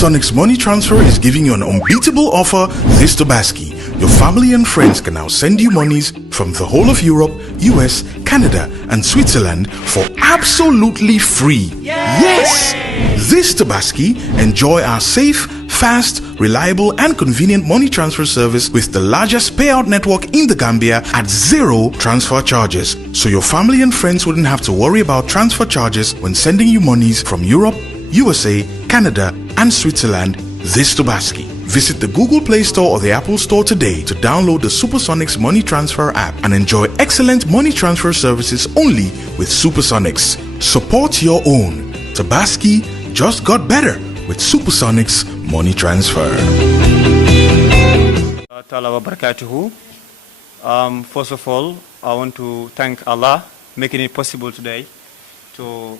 Supersonics Money Transfer is giving you an unbeatable offer this Tobaski. Your family and friends can now send you monies from the whole of Europe, US, Canada and Switzerland for absolutely free. Yes! This Tobaski, enjoy our safe, fast, reliable and convenient money transfer service with the largest payout network in the Gambia at zero transfer charges. So your family and friends wouldn't have to worry about transfer charges when sending you monies from Europe, USA, Canada and Switzerland this Tobaski. Visit the Google Play Store or the Apple Store today to download the Supersonics Money Transfer app and enjoy excellent money transfer services only with Supersonics. Support your own. Tobaski just got better with Supersonics Money Transfer. First of all, I want to thank Allah making it possible today to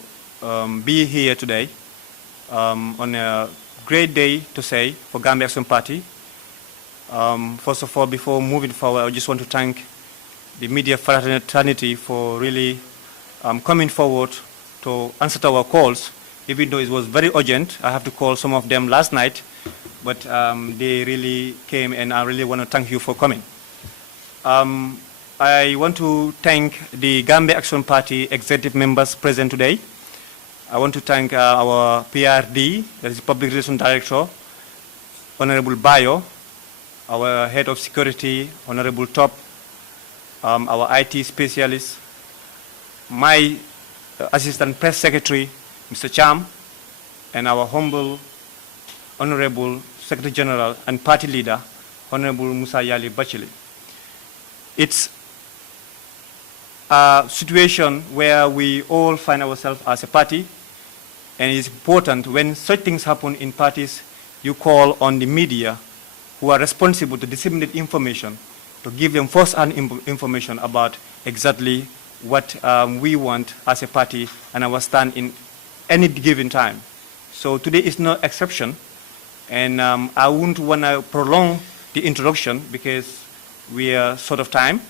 be here today on a great day to say for Gambia Action Party. First of all, before moving forward, I just want to thank the media fraternity for really coming forward to answer to our calls, even though it was very urgent. I have to call some of them last night, but they really came and I really want to thank you for coming. I want to thank the Gambia Action Party executive members present today. I want to thank our PRD, that is Public Relations Director, Honorable Bayo, our Head of Security, Honorable Top, our IT specialist, my Assistant Press Secretary, Mr. Cham, and our humble Honorable Secretary General and Party Leader, Honorable Musa Yali Bachili. It's a situation where we all find ourselves as a party, and it's important when such things happen in parties, you call on the media who are responsible to disseminate information, to give them first-hand information about exactly what we want as a party and our stand in any given time. So today is no exception, and I wouldn't want to prolong the introduction because we are short of time.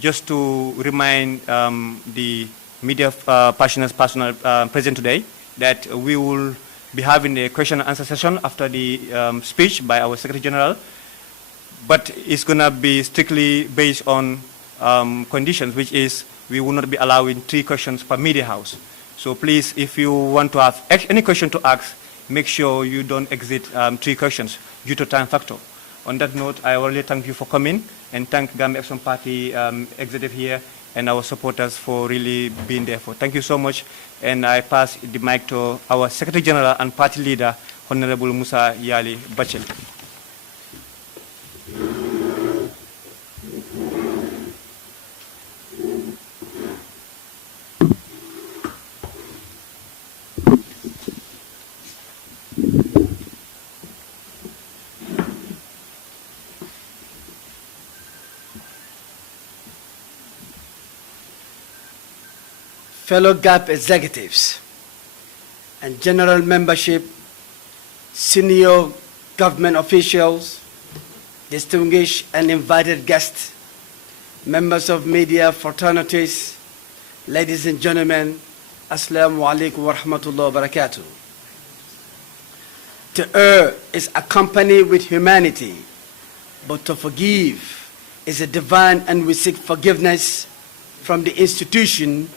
Just to remind the media personnel present today that we will be having a question and answer session after the speech by our Secretary General, but it's going to be strictly based on conditions, which is we will not be allowing 3 questions per media house. So please, if you want to have any question to ask, make sure you don't exceed 3 questions due to time factor. On that note, I already thank you for coming and thank Gambia Action Party executive here and our supporters for really being there. Thank you so much. And I pass the mic to our Secretary General and Party Leader, Honorable Musa Yali Bachel. Fellow GAP executives and general membership, senior government officials, distinguished and invited guests, members of media fraternities, ladies and gentlemen, Assalamu alaikum wa rahmatullahi wa barakatuh. To err is accompanied with humanity, but to forgive is a divine, and we seek forgiveness from the institution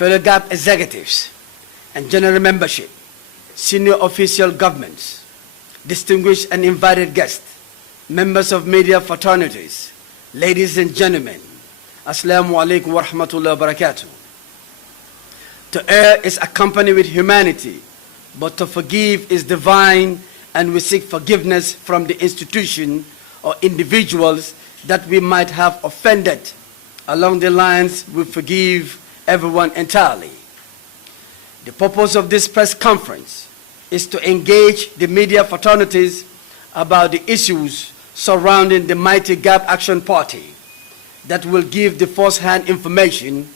fellow GAP executives and general membership, senior official governments, distinguished and invited guests, members of media fraternities, ladies and gentlemen, Assalamu alaikum wa rahmatullahi wa barakatuh. To err is accompanied with humanity, but to forgive is divine, and we seek forgiveness from the institution or individuals that we might have offended. Along the lines, we forgive everyone entirely. The purpose of this press conference is to engage the media fraternities about the issues surrounding the mighty GAP Action Party that will give the first-hand information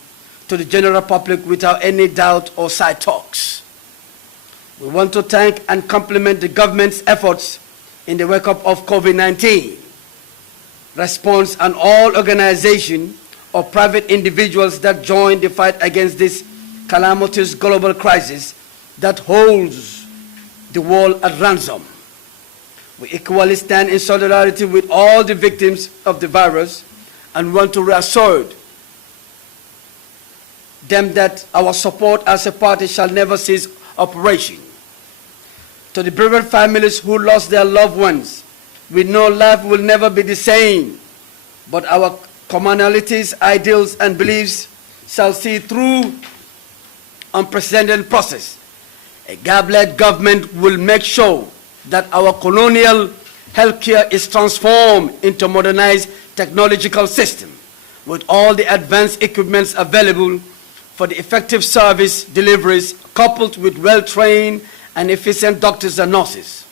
to the general public without any doubt or side talks. We want to thank and compliment the government's efforts in the wake-up of COVID-19. response, and all organizations or private individuals that join the fight against this calamitous global crisis that holds the world at ransom. We equally stand in solidarity with all the victims of the virus and want to reassure them that our support as a party shall never cease operation. To the bereaved families who lost their loved ones, we know life will never be the same, but our commonalities, ideals, and beliefs shall see through unprecedented process. A GAB-led government will make sure that our colonial healthcare is transformed into modernized technological system with all the advanced equipments available for the effective service deliveries, coupled with well-trained and efficient doctors and nurses.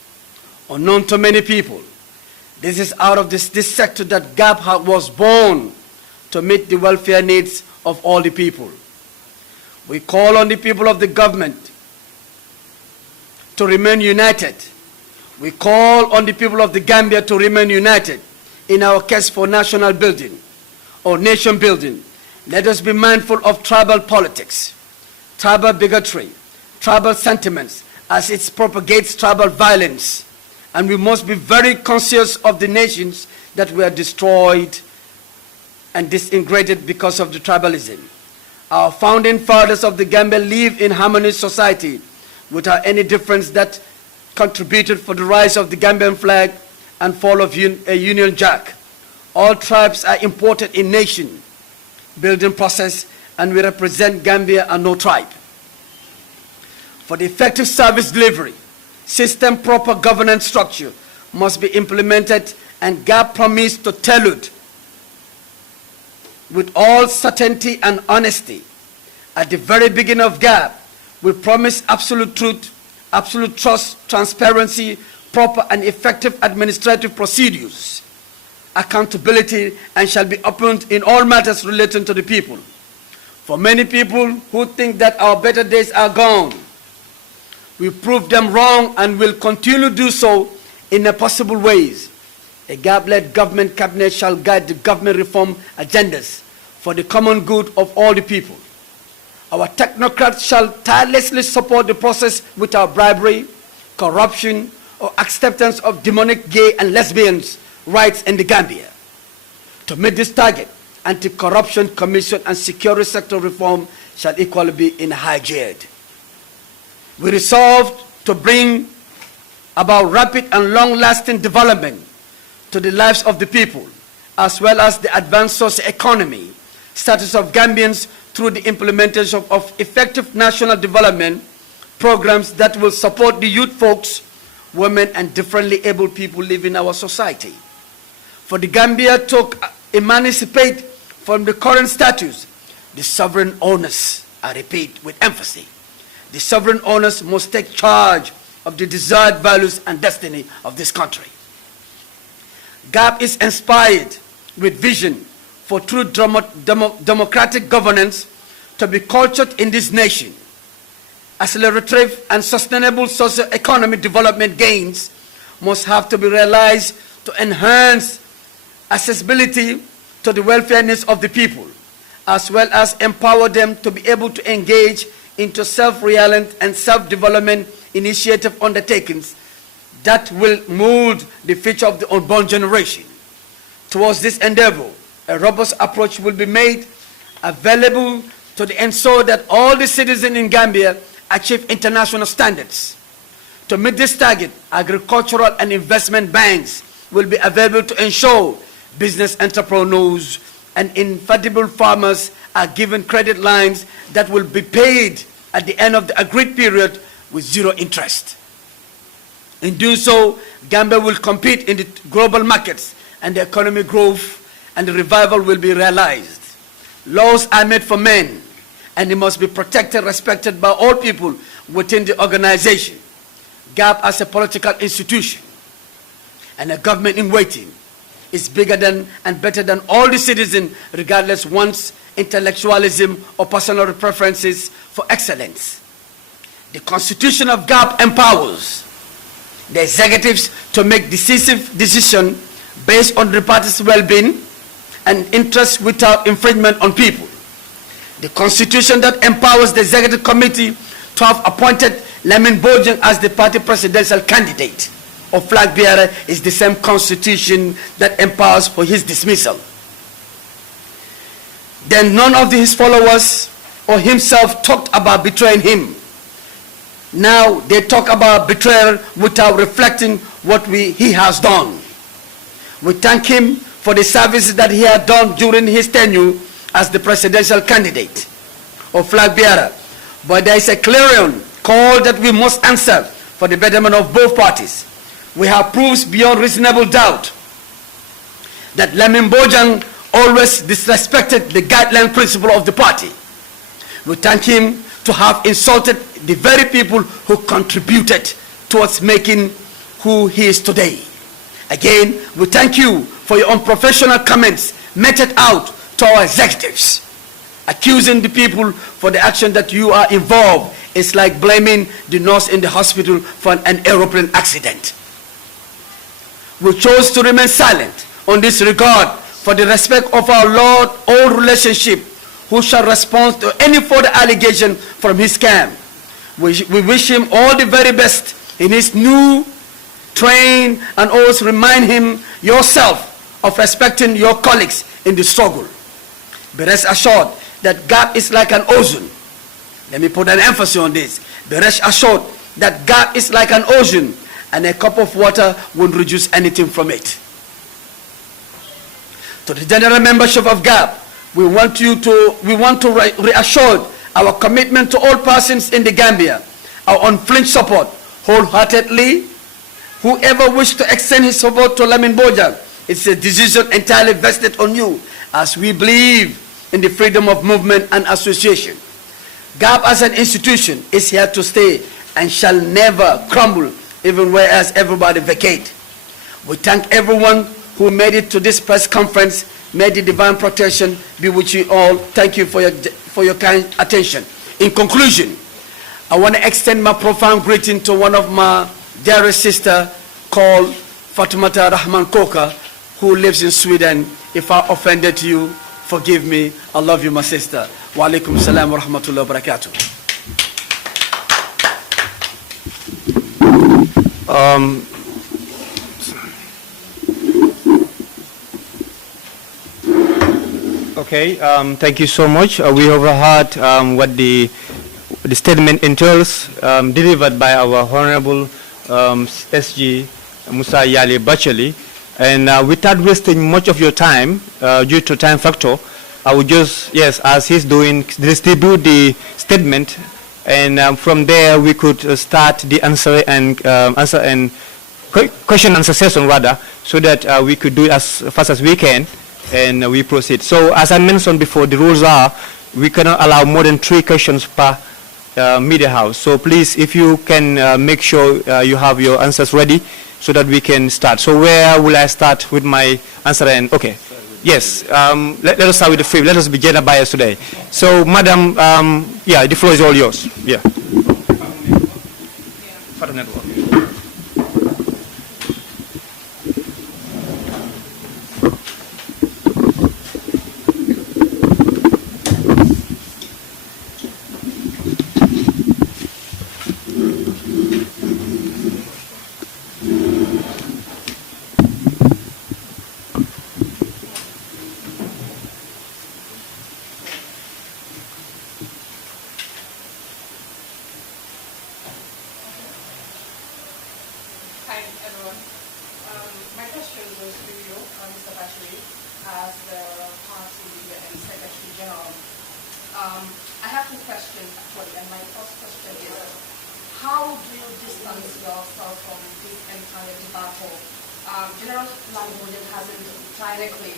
Unknown to many people, this is out of this sector that GAB was born to meet the welfare needs of all the people. We call on the people of the government to remain united. We call on the people of the Gambia to remain united in our quest for national building or nation building. Let us be mindful of tribal politics, tribal bigotry, tribal sentiments, as it propagates tribal violence. And we must be very conscious of the nations that were destroyed and disintegrated because of the tribalism. Our founding fathers of the Gambia live in harmonious society without any difference that contributed for the rise of the Gambian flag and fall of a Union Jack. All tribes are important in nation building process, and we represent Gambia and no tribe. For the effective service delivery, system proper governance structure must be implemented, and GAB promised to tell it with all certainty and honesty. At the very beginning of GAB, we promise absolute truth, absolute trust, transparency, proper and effective administrative procedures, accountability, and shall be opened in all matters relating to the people. For many people who think that our better days are gone, we prove them wrong and will continue to do so in a possible ways. A GAB-led government cabinet shall guide the government reform agendas for the common good of all the people. Our technocrats shall tirelessly support the process without bribery, corruption, or acceptance of demonic gay and lesbians' rights in the Gambia. To meet this target, Anti-Corruption Commission and security sector reform shall equally be in high gear. We resolved to bring about rapid and long-lasting development to the lives of the people, as well as the advanced socio-economy status of Gambians through the implementation of effective national development programs that will support the youth folks, women, and differently able people living in our society. For the Gambia to emancipate from the current status, the sovereign owners, I repeat with emphasis, the sovereign owners must take charge of the desired values and destiny of this country. GAB is inspired with vision for true democratic governance to be cultured in this nation. Accelerative and sustainable socio-economic development gains must have to be realized to enhance accessibility to the welfare needs of the people, as well as empower them to be able to engage into self-reliant and self-development initiative undertakings that will mold the future of the unborn generation. Towards this endeavor, a robust approach will be made available to ensure that all the citizens in Gambia achieve international standards. To meet this target, agricultural and investment banks will be available to ensure business entrepreneurs and infatigable farmers are given credit lines that will be paid at the end of the agreed period with zero interest. In doing so, Gambia will compete in the global markets and the economic growth and the revival will be realized. Laws are made for men and they must be protected, respected by all people within the organization. GAB as a political institution and a government in waiting is bigger than and better than all the citizens, regardless one's intellectualism or personal preferences for excellence. The Constitution of GAB empowers the executives to make decisive decisions based on the party's well-being and interests without infringement on people. The constitution that empowers the executive committee to have appointed Lamin Bojang as the party presidential candidate or flag bearer is the same constitution that empowers for his dismissal. Then none of his followers or himself talked about betraying him. Now they talk about betrayal without reflecting what he has done. We thank him for the services that he had done during his tenure as the presidential candidate or flag bearer. But there is a clarion call that we must answer for the betterment of both parties. We have proofs beyond reasonable doubt that Lamin Bojang always disrespected the guideline principle of the party. We thank him to have insulted the very people who contributed towards making who he is today. Again, we thank you for your unprofessional comments meted out to our executives. Accusing the people for the action that you are involved is like blaming the nurse in the hospital for an aeroplane accident. We chose to remain silent on this regard for the respect of our Lord, old relationship, who shall respond to any further allegation from his camp. We wish him all the very best in his new train, and always remind him yourself of respecting your colleagues in the struggle. Be rest assured that God is like an ocean. Let me put an emphasis on this. Be rest assured that God is like an ocean, and a cup of water won't reduce anything from it. To the general membership of GAP, we want to reassure our commitment to all persons in the Gambia, our unflinched support wholeheartedly. Whoever wishes to extend his support to Lamin Bojang, it's a decision entirely vested on you, as we believe in the freedom of movement and association. GAP as an institution is here to stay and shall never crumble, even whereas everybody vacate. We thank everyone who made it to this press conference. May the divine protection be with you all. Thank you for your kind attention. In conclusion, I want to extend my profound greeting to one of my dearest sister called Fatumata Rahman Koka, who lives in Sweden. If I offended you, forgive me. I love you, my sister. Wa alaikum salam wa rahmatullahi wa barakatuh. Okay, thank you so much. We have heard what the statement entails, delivered by our Honorable SG Musa Yali Bacheli. And without wasting much of your time, due to time factor, I would just, yes, as he's doing, distribute the statement, and from there we could start the answer and question and answer session rather, so that we could do it as fast as we can, and we proceed. So as I mentioned before, the rules are we cannot allow more than 3 questions per media house. So please, if you can make sure you have your answers ready so that we can start. So where will I start with my answer? And okay, yes, let us start with the free. Let us be gender biased today. So Madam, yeah, the floor is all yours. Yeah. For the network. Hi, everyone. My question goes to you, Mr. Bashiri, as the party leader and Secretary General. I have 2 questions, actually, and my first question is, how do you distance yourself from this entire debacle? General Lamin Bojang hasn't directly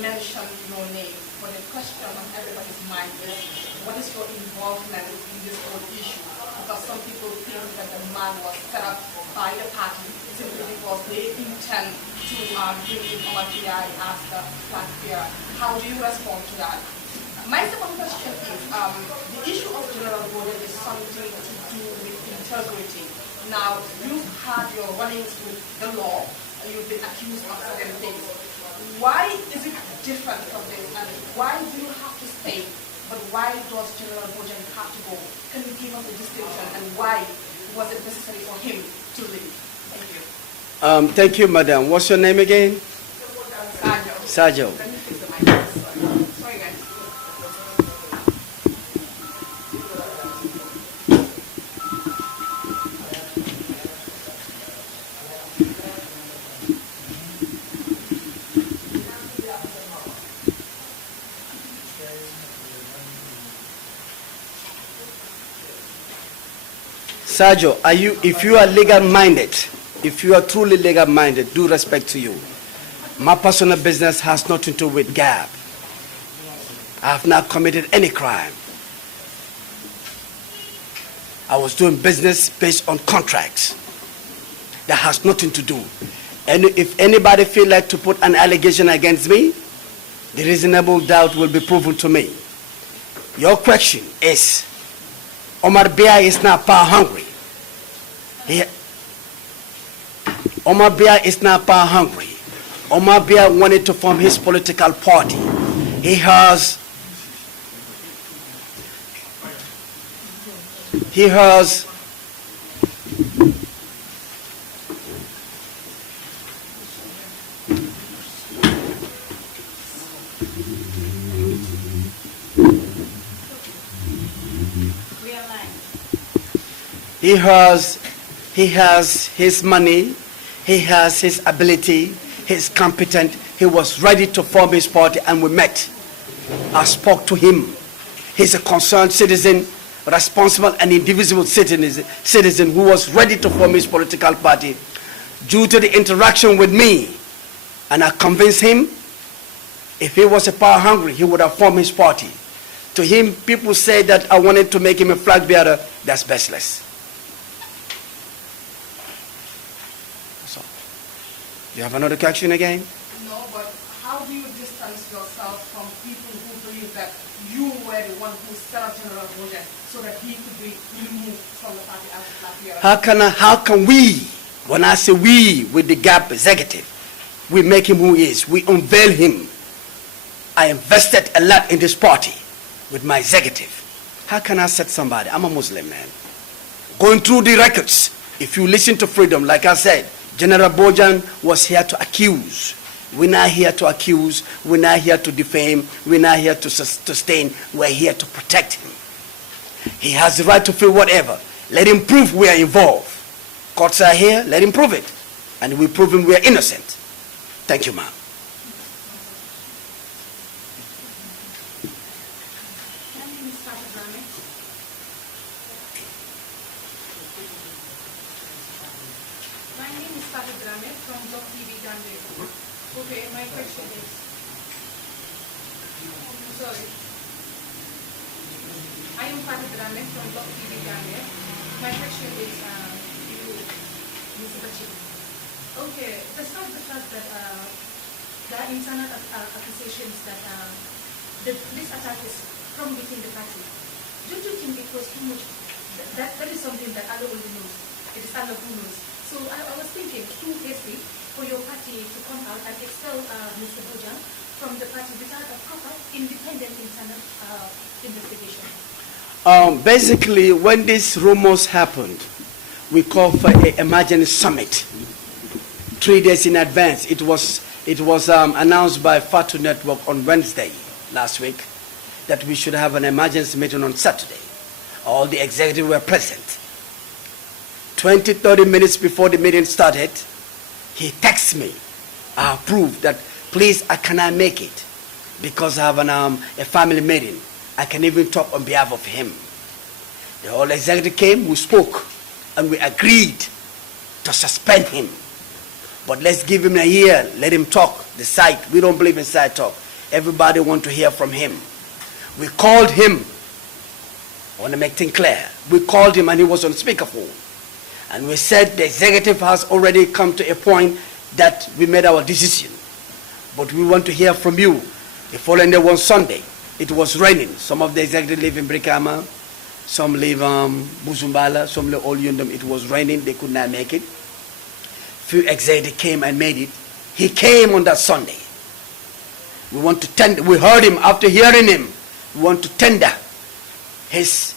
mentioned your name, but the question on everybody's mind is, what is your involvement in this whole issue? Because some people think that the man was set up by the party simply because they intend to bring in Omar as the flag bearer. How do you respond to that? My second question is, the issue of General Bojang is something to do with integrity. Now, you've had your runnings with the law, you've been accused of certain things. Why is it different from this, and why do you have to stay, but why does General Bojang have to go? Can you give us a distinction, and why was it necessary for him to leave? Thank you. Thank you, madam. What's your name again? Sajo. Sajo. Let me fix the mic. Sorry, guys. Sajo, if you are legal-minded, if you are truly legal-minded, due respect to you, my personal business has nothing to do with GAB. I have not committed any crime. I was doing business based on contracts. That has nothing to do. And if anybody feel like to put an allegation against me, the reasonable doubt will be proven to me. Your question is, Omar Bia is not power hungry. Omar Bia is not power hungry. Omar Bia wanted to form his political party. He has his money, he has his ability, he's competent, he was ready to form his party, and we met. I spoke to him. He's a concerned citizen, responsible and indivisible citizen who was ready to form his political party. Due to the interaction with me, and I convinced him, if he was a power hungry, he would have formed his party. To him, people say that I wanted to make him a flag bearer. That's baseless. So, you have another question again? No, but how do you distance yourself from people who believe that you were the one who set up General Bojang so that he could be removed from the party as a flag bearer? How can we, when I say we, with the GAP executive, we make him who he is, we unveil him. I invested a lot in this party with my executive. How can I set somebody? I'm a Muslim man. Going through the records, if you listen to Freedom, like I said, General Bojang was here to accuse. We're not here to accuse, we're not here to defame, we're not here to sustain, we're here to protect him. He has the right to feel whatever. Let him prove we are involved. Courts are here, let him prove it. And we prove him we are innocent. Thank you, ma'am. Okay, my question is, sorry, I am Fatih Drame from TV Gambia. My question is you, Mr. Bachir. Okay, despite the fact that there are internal accusations that this attack is from within the party, don't you think it was too much? That is something that Allah only knows. It is Allah who knows. So I was thinking, too hasty for your party to come out and expel Mr. Bojang from the party without a proper independent internal investigation? Basically, when these rumors happened, we called for an emergency summit 3 days in advance. It was announced by Fatu Network on Wednesday last week that we should have an emergency meeting on Saturday. All the executives were present. 20-30 minutes before the meeting started, he texts me. I approved that, please, I cannot make it because I have a family meeting. I can even talk on behalf of him. The whole executive came, we spoke, and we agreed to suspend him. But let's give him a year, let him talk, the side. We don't believe in side talk. Everybody wants to hear from him. We called him. I want to make things clear. We called him and he was on speakerphone. And we said the executive has already come to a point that we made our decision. But we want to hear from you. The following day was Sunday. It was raining. Some of the executives live in Brikama. Some live Buzumbala. Some live Olyundum. It was raining. They could not make it. few excited came and made it. He came on that Sunday. We want to tender. We heard him. After hearing him, we want to tender his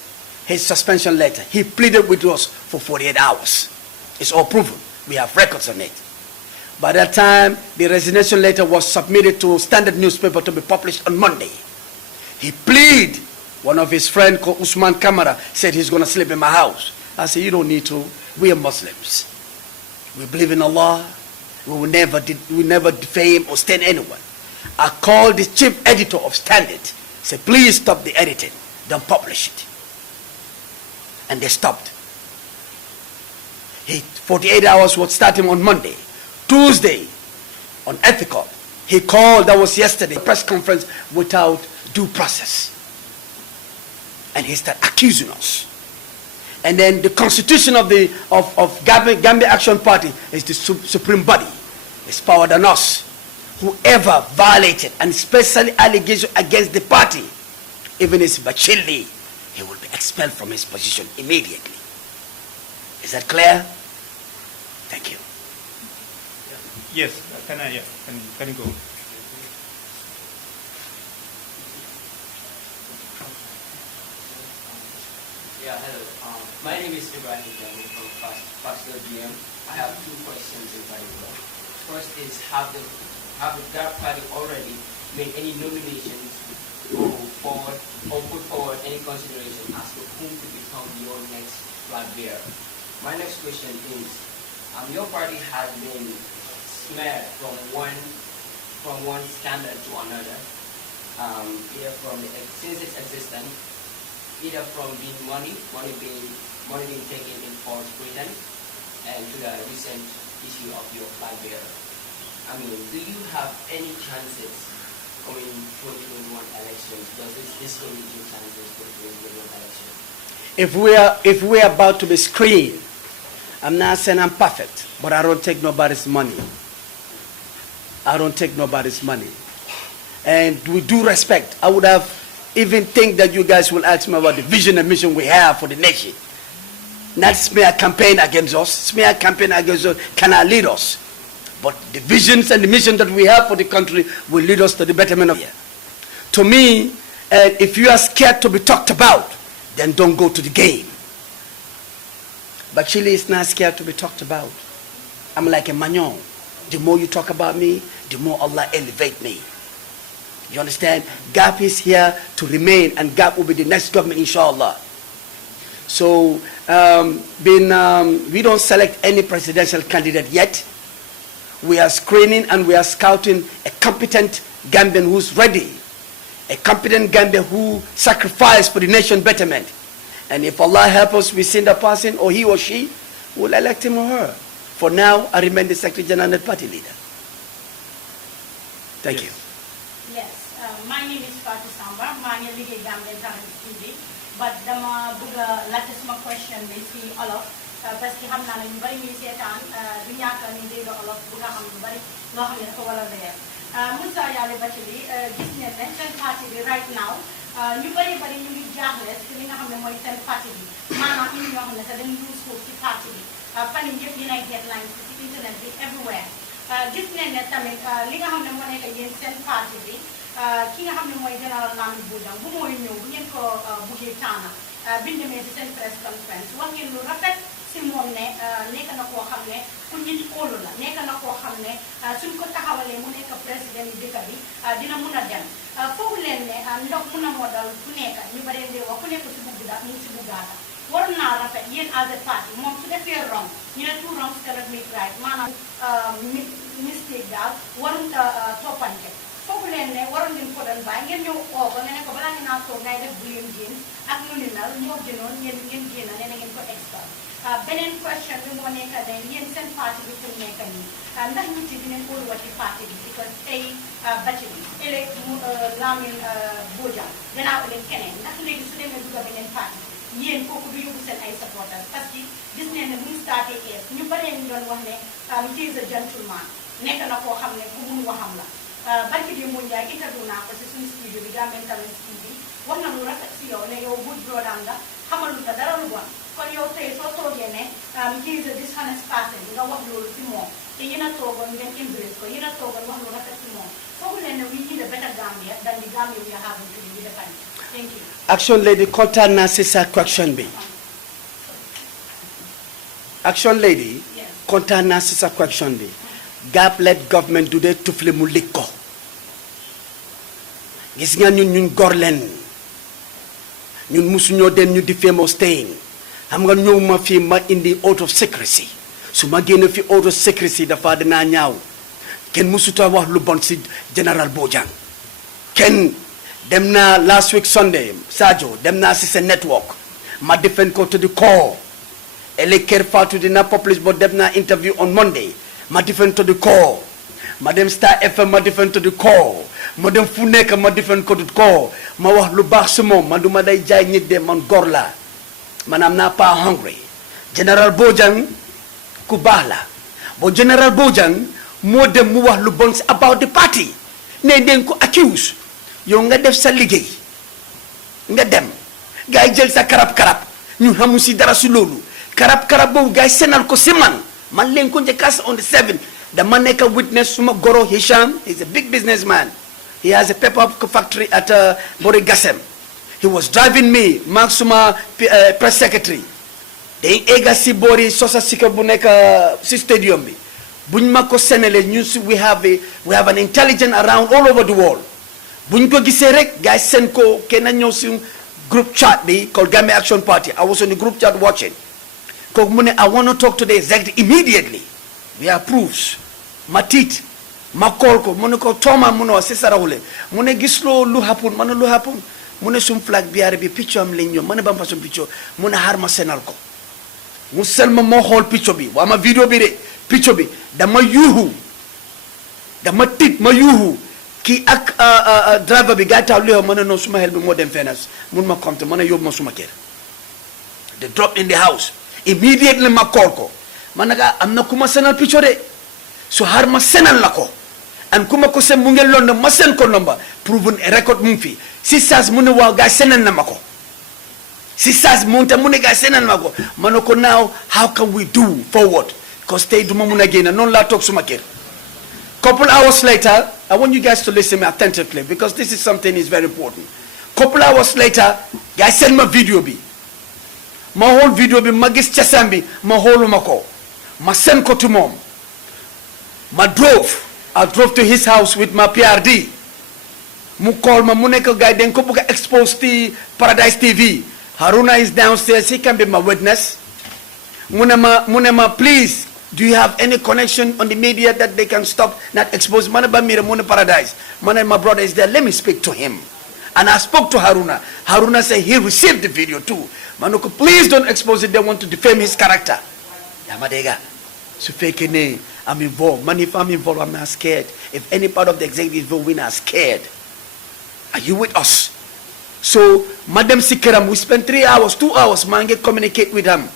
suspension letter. He pleaded with us for 48 hours. It's all proven. We have records on it. By that time, the resignation letter was submitted to Standard newspaper to be published on Monday. He pleaded. One of his friends called Usman Kamara said he's going to sleep in my house. I said, you don't need to. We are Muslims. We believe in Allah. We will never defame or stain anyone. I called the chief editor of Standard. Said, please stop the editing. Don't publish it. And they stopped. 48 hours was starting on Monday. Tuesday, on ethical, he called, that was yesterday, press conference without due process. And he started accusing us. And then the constitution of Gambia Action Party is the supreme body. It's power than us. Whoever violated, and especially allegation against the party, even his Bachili, he will be expelled from his position immediately. Is that clear? Thank you. Yes, can you go? Yeah, hello. My name is Ibrahim Jami from Pastor GM. I have two questions in particular. First is, have the GAP party already made any nominations or put forward any consideration as to whom to become your next flag bearer? My next question is, your party has been smeared from one scandal to another, either since its existence, either from being money being taken in false pretense, and to the recent issue of your flag bearer. I mean, do you have any chances coming 2021 elections? Does this discourage your chances for the 2021 election? If we are about to be screened, I'm not saying I'm perfect, but I don't take nobody's money. I don't take nobody's money. And we do respect. I would have even think that you guys will ask me about the vision and mission we have for the nation. Not smear campaign against us. Smear campaign against us cannot lead us. But the visions and the mission that we have for the country will lead us to the betterment of it. To me, if you are scared to be talked about, then don't go to the game. But Chile is not scared to be talked about. I'm like a magnon. The more you talk about me, the more Allah elevate me. You understand? GAP is here to remain, and GAP will be the next government, inshallah. So, we don't select any presidential candidate yet. We are screening and we are scouting a competent Gambian who's ready. A competent Gambian who sacrificed for the nation betterment. And if Allah help us, we send a person, or he or she, will elect him or her. For now, I remain the Secretary General and Party Leader. Thank you. Yes, my name is Fatou Samba. My name is Gambian Talents TV. But dama buga latest ma question bi ci olof parce que xam naa ne ñu bari ñuy seetaan du ñàkk ni dégg olof bu nga xam lu bari loo xam ne dafa war a leer Moussa Yale Bathily gis ngeen ne seen parti bi right now ñu bari ñu ngi jaaxle ci li nga xam ne mooy seen parti bi maanaam ñu ñoo xam ne sax dañu use foofu ci parti bi fan yi yëpp yéen ay headlines ci internet bi everywhere gis ngeen ne tamit li nga xam ne moo nekk yéen seen parti bi ki nga xam ne mooy Expel Lamin Bojang bu mooy ñëw bu ngeen ko buggee taana biñ demee ci seen press conference wax ngeen lu rafet si moom ne nekk na koo xam ne ku nit óolu la nekk na koo xam ne suñ ko taxawalee mu nekk président yi dëkk bi dina mun a dem foofu leen ne ndox mun a moo dal ku nekk ñu baree dee wax ku nekk si bugg da mu ngi si buggaata waroon naa rafet yéen as a party moom su defee wrong ñu ne two wrongs cannot make right maanaam mistake daal waruñ toppante foofu leen ne waroon ngeen ko doon bàyyi ngeen ñëw oo ko nga ne ko balaa ngeen naa toog ngay def blame game ak lu ni mel ñoo jënoon ngeen génn ne na ngeen ko expel beneen question bi moo nekk ne yéen seen parti bi fu mu nekk nii ndax nit yi dinañ óoluwati parti bi because tey Bathily ëllëg Lamin Bojang gannaaw ëllëg keneen ndax léegi su demee dugga beneen parti yéen kooku du yóbbu seen ay supporters parce que gis nañ ne bu ñu starté ees ñu baree ñu doon wax ne he is a gentleman nekk na koo xam ne ku mun waxam la barki bi mu Njaay interview naa ko si suñu studio bi Gambian Talents TV wax na lu rafet si yow ne yow good brother nga xamalul la dara lu bon kon yow tey soo toogee ne he is a dishonest person nga wax loolu ci moom te yéen a toogoon ngeen embrace ko yéen a toogoon wax lu rafet ci moom foofu leen ne we need a better Gambia than the Gambia we are having today with the family. Thank you. Action lady kontaan naa si sa question bi. Action lady. Yes. Kontaan naa si sa question bi. Gap led government du dee tufli mu lig ko. Gis nga ñun gor leen ñun musuñoo dem ñu di famous staying xam nga ñëw ma fii ma indi out of secrecy su ma génn fi out of secrecy dafa dinaa ñaaw kenn musuta wax lu bon si General Bojang kenn dem naa last week Sunday Sadio dem naa si sa network ma defend ko to the core ele ker fatu dina publish but dem naa interview on Monday ma defend to the core ma dem Star FM ma defend to the core ma dem fu nekk ma defend ko to the core ma wax lu baax si moom man du ma day jaay nit de man gor la man am naa pas hungry General Bojang ku baax la bo General Bojang moo dem mu wax lu bon si about the party ne den ko accuse yow nga def sa liggéey nga dem gars yi jël sa karab-karab ñu xamu si dara si loolu karab-karab boobu gars yi senal ko si man leen ko njëkkaas on the 7th dama nekk witness suma goro Hisham he's a big businessman he has a pepper factory at Bori Gassem he was driving me maag suma press secretary dañ egga si Bori Sosa Sika bu nekk si stadium bi buñ ma ko senele ñu si we have an intelligence around all over the world buñ ko gisee rek gars seen ko kenn ñëw si group chat bi called Gambia Action Party I was on the group chat watching kooku mu ne I want to talk to the executive immediately we have proofs ma tiit ma call ko mu ne ko tooma mu ne wa si sarawule mu ne gis loo lu happen ma ne lu happen mu ne sum flag biyaare bi picture am lañ ñëw ma ne ba mu façon picture mu ne xaar ma senal ko mu sel ma moo xool picture bi waa ma vidéo bi de picture bi dama yuuxu dama tiit ma yuuxu kii ak driver bi gaa taw li ma ne non suma xel bi moo dem fenas mun ma compte ma ne yóbbu ma suma kër they drop in the house immediately ma call ko ma ne am na ku ma senal picture de so xaar ma senal la ko an ku ma ko sen mu ngeen London ma sen ko number proven record mu ngi fi si saas mu ne waaw gaa senal na ma ko si saas mu ne gaa senal ma ko ma ne ko now how can we do forward because tey du ma mun a génn noonu laa toog suma kër couple hours later I want you guys to listen me attentively because this is something is very important couple hours later gaa send ma video bi ma xool video bi ma gis cosaan bi ma xooluma ko ma send ko to moom ma I drove to his house with my PRD mu call ma mu nekk gars yi dañ ko bëgg a expose to Paradise TV Haruna is downstairs he can be my witness mu ne ma please do you have any connection on the media that they can stop not expose ma ne ba mire mu ne Paradise ma ne my brother is there let me speak to him and I spoke to Haruna said he received the video too ma ne ko please don't expose it they want to defame his character yaa ma dégg su fekkee ne I'm involved. Man, if I'm involved, I'm not scared. If any part of the executive involved, we're not scared. Are you with us? So, Madam Sikeram, we spent 3 hours, 2 hours, man, communicate with him.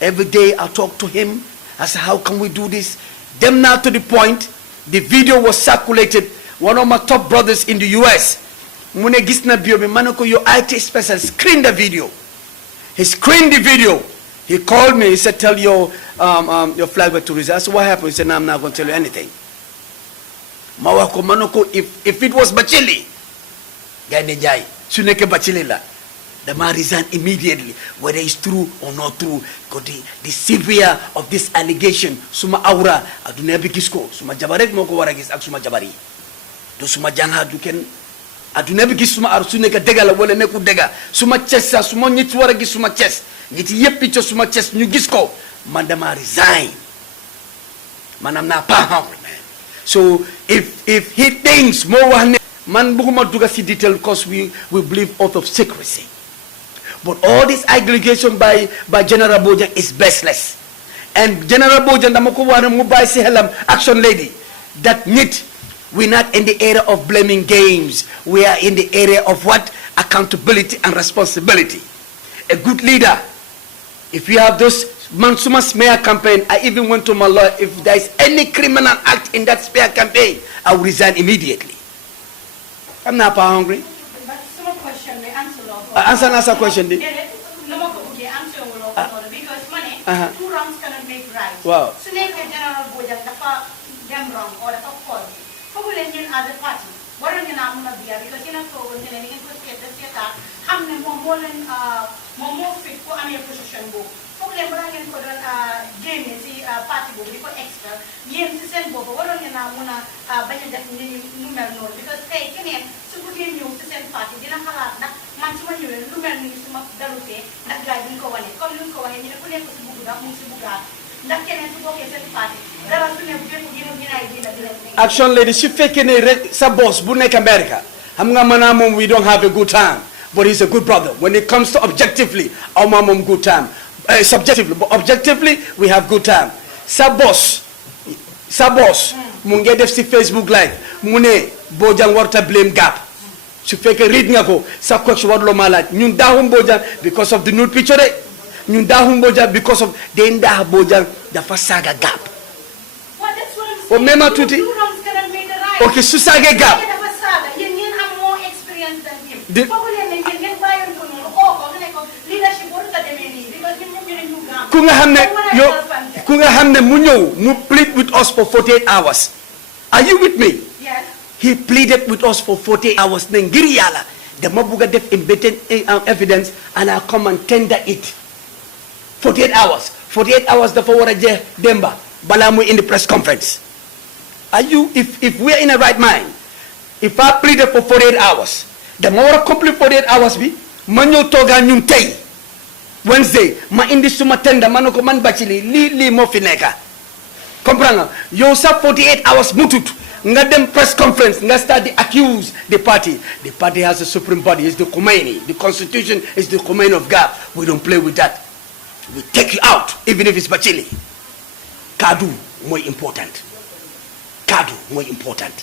Every day I talk to him. I said, how can we do this? Them now to the point, the video was circulated. One of my top brothers in the US, Mune Gisna Biobi, Manoko, your IT specialist, screened the video. He screened the video. He called me, he said, tell your flag to resign. I said, what happened? He said, no, I'm not going to tell you anything. Mawako Manoko, if it was Bachili, Gane Jai, Suneke Bachili la, the man resigned immediately, whether it's true or not true. Because the severe of this allegation, Suma Aura, Adunebi Kisko, Suma Jabarek Moko Waragis, Aksuma Jabari. Do Suma Janga Duken, Adunebi Kisuma Arsuneka Degala, Welle Neku Dega, Suma Chessa, Suma Nitwaragi Suma Chess. Niti yep picture suma chest ñu gis ko man dama resign man am na pas hungry man so if he thinks more wax ne man bëgguma dugga ci detail because we believe out of secrecy but all this allegation by General Bojang is baseless and General Bojang dama ko wax mu bay ci xelam action lady that nit we're not in the area of blaming games we are in the area of what accountability and responsibility a good leader. If you have those Mansuma smear campaign, I even went to my lawyer. If there is any criminal act in that smear campaign, I will resign immediately. I'm not hungry. But some question, the answer. Answer question. two wrongs cannot make right. Wow. Su nekkee General Bojang dafa dem wrong or dafa fault foofu leen ñun as a party waroon ñu naa mun a biya because yéen a toogoon ne leen ngeen ko seetaan xam ne moom moo fit ku amee position boobu foofu leen balaa ngeen ko doon génne si parti boobu di ko expel yéen si seen boobu waroon ñu naa mun a bañ a def ni lu mel noonu because tey keneen su bëggee ñëw si seen parti dina xalaat ndax man su ma ñëwee lu mel ni su ma dalutee ndax gars yi duñ ko wane comme ni ñu ko waxee ñu ne ku nekk si bugg ndax mu ngi si buggaat ndax keneen su bokkee seen parti dara su ne bu fekk Action lady, su fekkee ne rek sa boss bu nekk America xam nga maanaam moom we don't have a good time but he's a good brother when it comes to objectively aw ma moom good time subjectively but objectively we have good time sa boss mu ngi def si Facebook live mu ne Bojang warta blame gap su fekkee read nga ko sa coach warloo maa laaj ñun daaxum Bojang because of the nude picture de ñun daaxum Bojang because of den daax Bojang dafa saaga gap o même tuuti ok su saagee gap ku nga xam ne mu ñëw mu plead with us for 48 hours are you with me? Yes. He pleaded with us for 48 hours ne ngir yàlla dama bugg a def embedded evidence and I come and tender it 48 hours dafa war a jeex demba balaa muy in the press conference. Are you, if we're in the right mind, if I pleaded for 48 hours, the more complete 48 hours be, man yo toga ñun tay Wednesday, ma indi suma tenda manoko man bachili li mo fi neka. Comprendre yo sa 48 hours mutut nga dem press conference nga start to accuse the party. The party has a supreme body, it's the Khomeini. The constitution is the Khomeini of God. We don't play with that. We take you out even if it's bachili. Kadu more important. Kadu more important.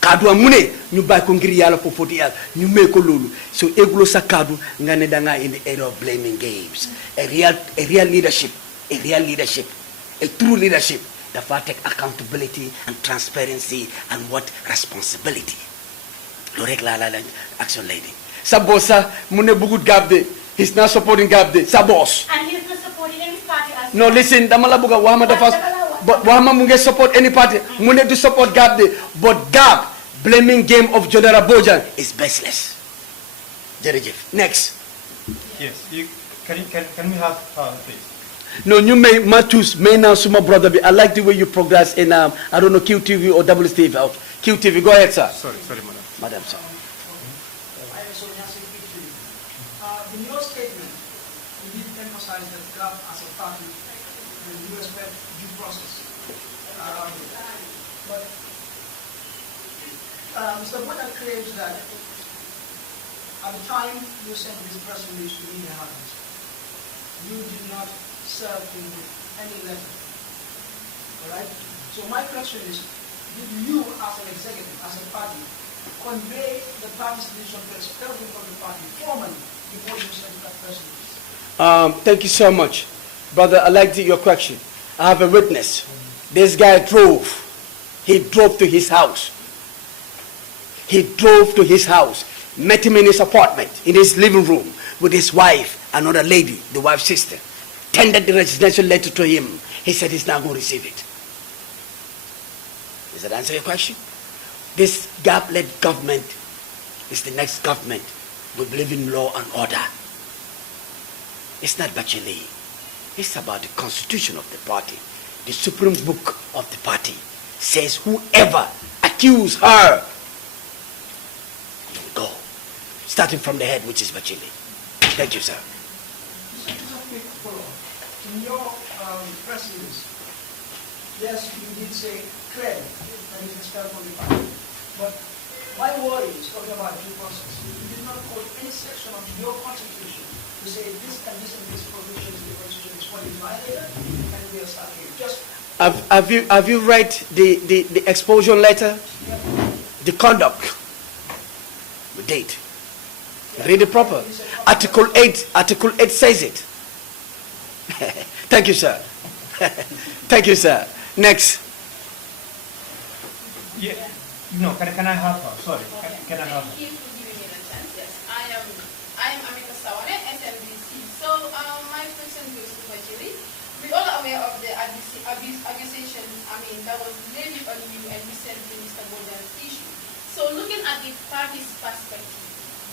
Kadu amune ñu bay ko ngir yalla for 40 years ñu may ko lolu so eglo sa kadu nga ne da nga in the area of blaming games. A real leadership, a true leadership that take accountability and transparency and what responsibility. Lo rek la action lady. Sa bossa mune bugut gabde. He's not supporting Gabde. Sa boss. And he's not supporting any party as no, listen, dama la buga wahama the first but wahama munge support any party. Mune to support Gabde. But Gab blaming game of General Bojang is baseless. Jerejef. Next. Yes. Can we have please? No, you may Matus may now suma brother be. I like the way you progress in I don't know QTV or WSTV out. QTV, go ahead, sir. Sorry, madam. Madam, sir. In your statement, you did emphasize that GAP as a party, you respect due process. But Mr. Bojang claims that at the time you sent this press release to media houses, you did not serve him with any letter. Alright? So my question is, did you as an executive, as a party, convey the party's decision to expel him from the party formally before you sent that press release? Thank you so much. Brother, I like your question. I have a witness. This guy drove. He drove to his house. Met him in his apartment, in his living room, with his wife, another lady, the wife's sister. Tendered the residential letter to him. He said he's not going to receive it. Does that answer your question? This GAP-led government is the next government. We believe in law and order. It's not Bacheli. It's about the constitution of the party. The supreme book of the party says whoever accuse her, go. Starting from the head, which is Bacheli. Thank you, sir. Just a quick follow-up. In your press release, yes, you did say clearly that he's expelled from the party. But my worry is talking about due process. You did not quote any section of your constitution to say this and this and this provisions of the constitution is what is violated, and we are stuck here. Just have you read the exposure letter? yeah. The conduct. The date. Read it proper. Article 8 says it. Thank you, sir. Thank you, sir. Next. Yeah. No, can I have her? Sorry. Can I have her? Thank you for giving me the chance. Yes, I am Amika Sawane, SMBC. So my question goes to Bajiri. accusations, that was levied on you and recently Mr. Bojang's issue. So looking at the party's perspective,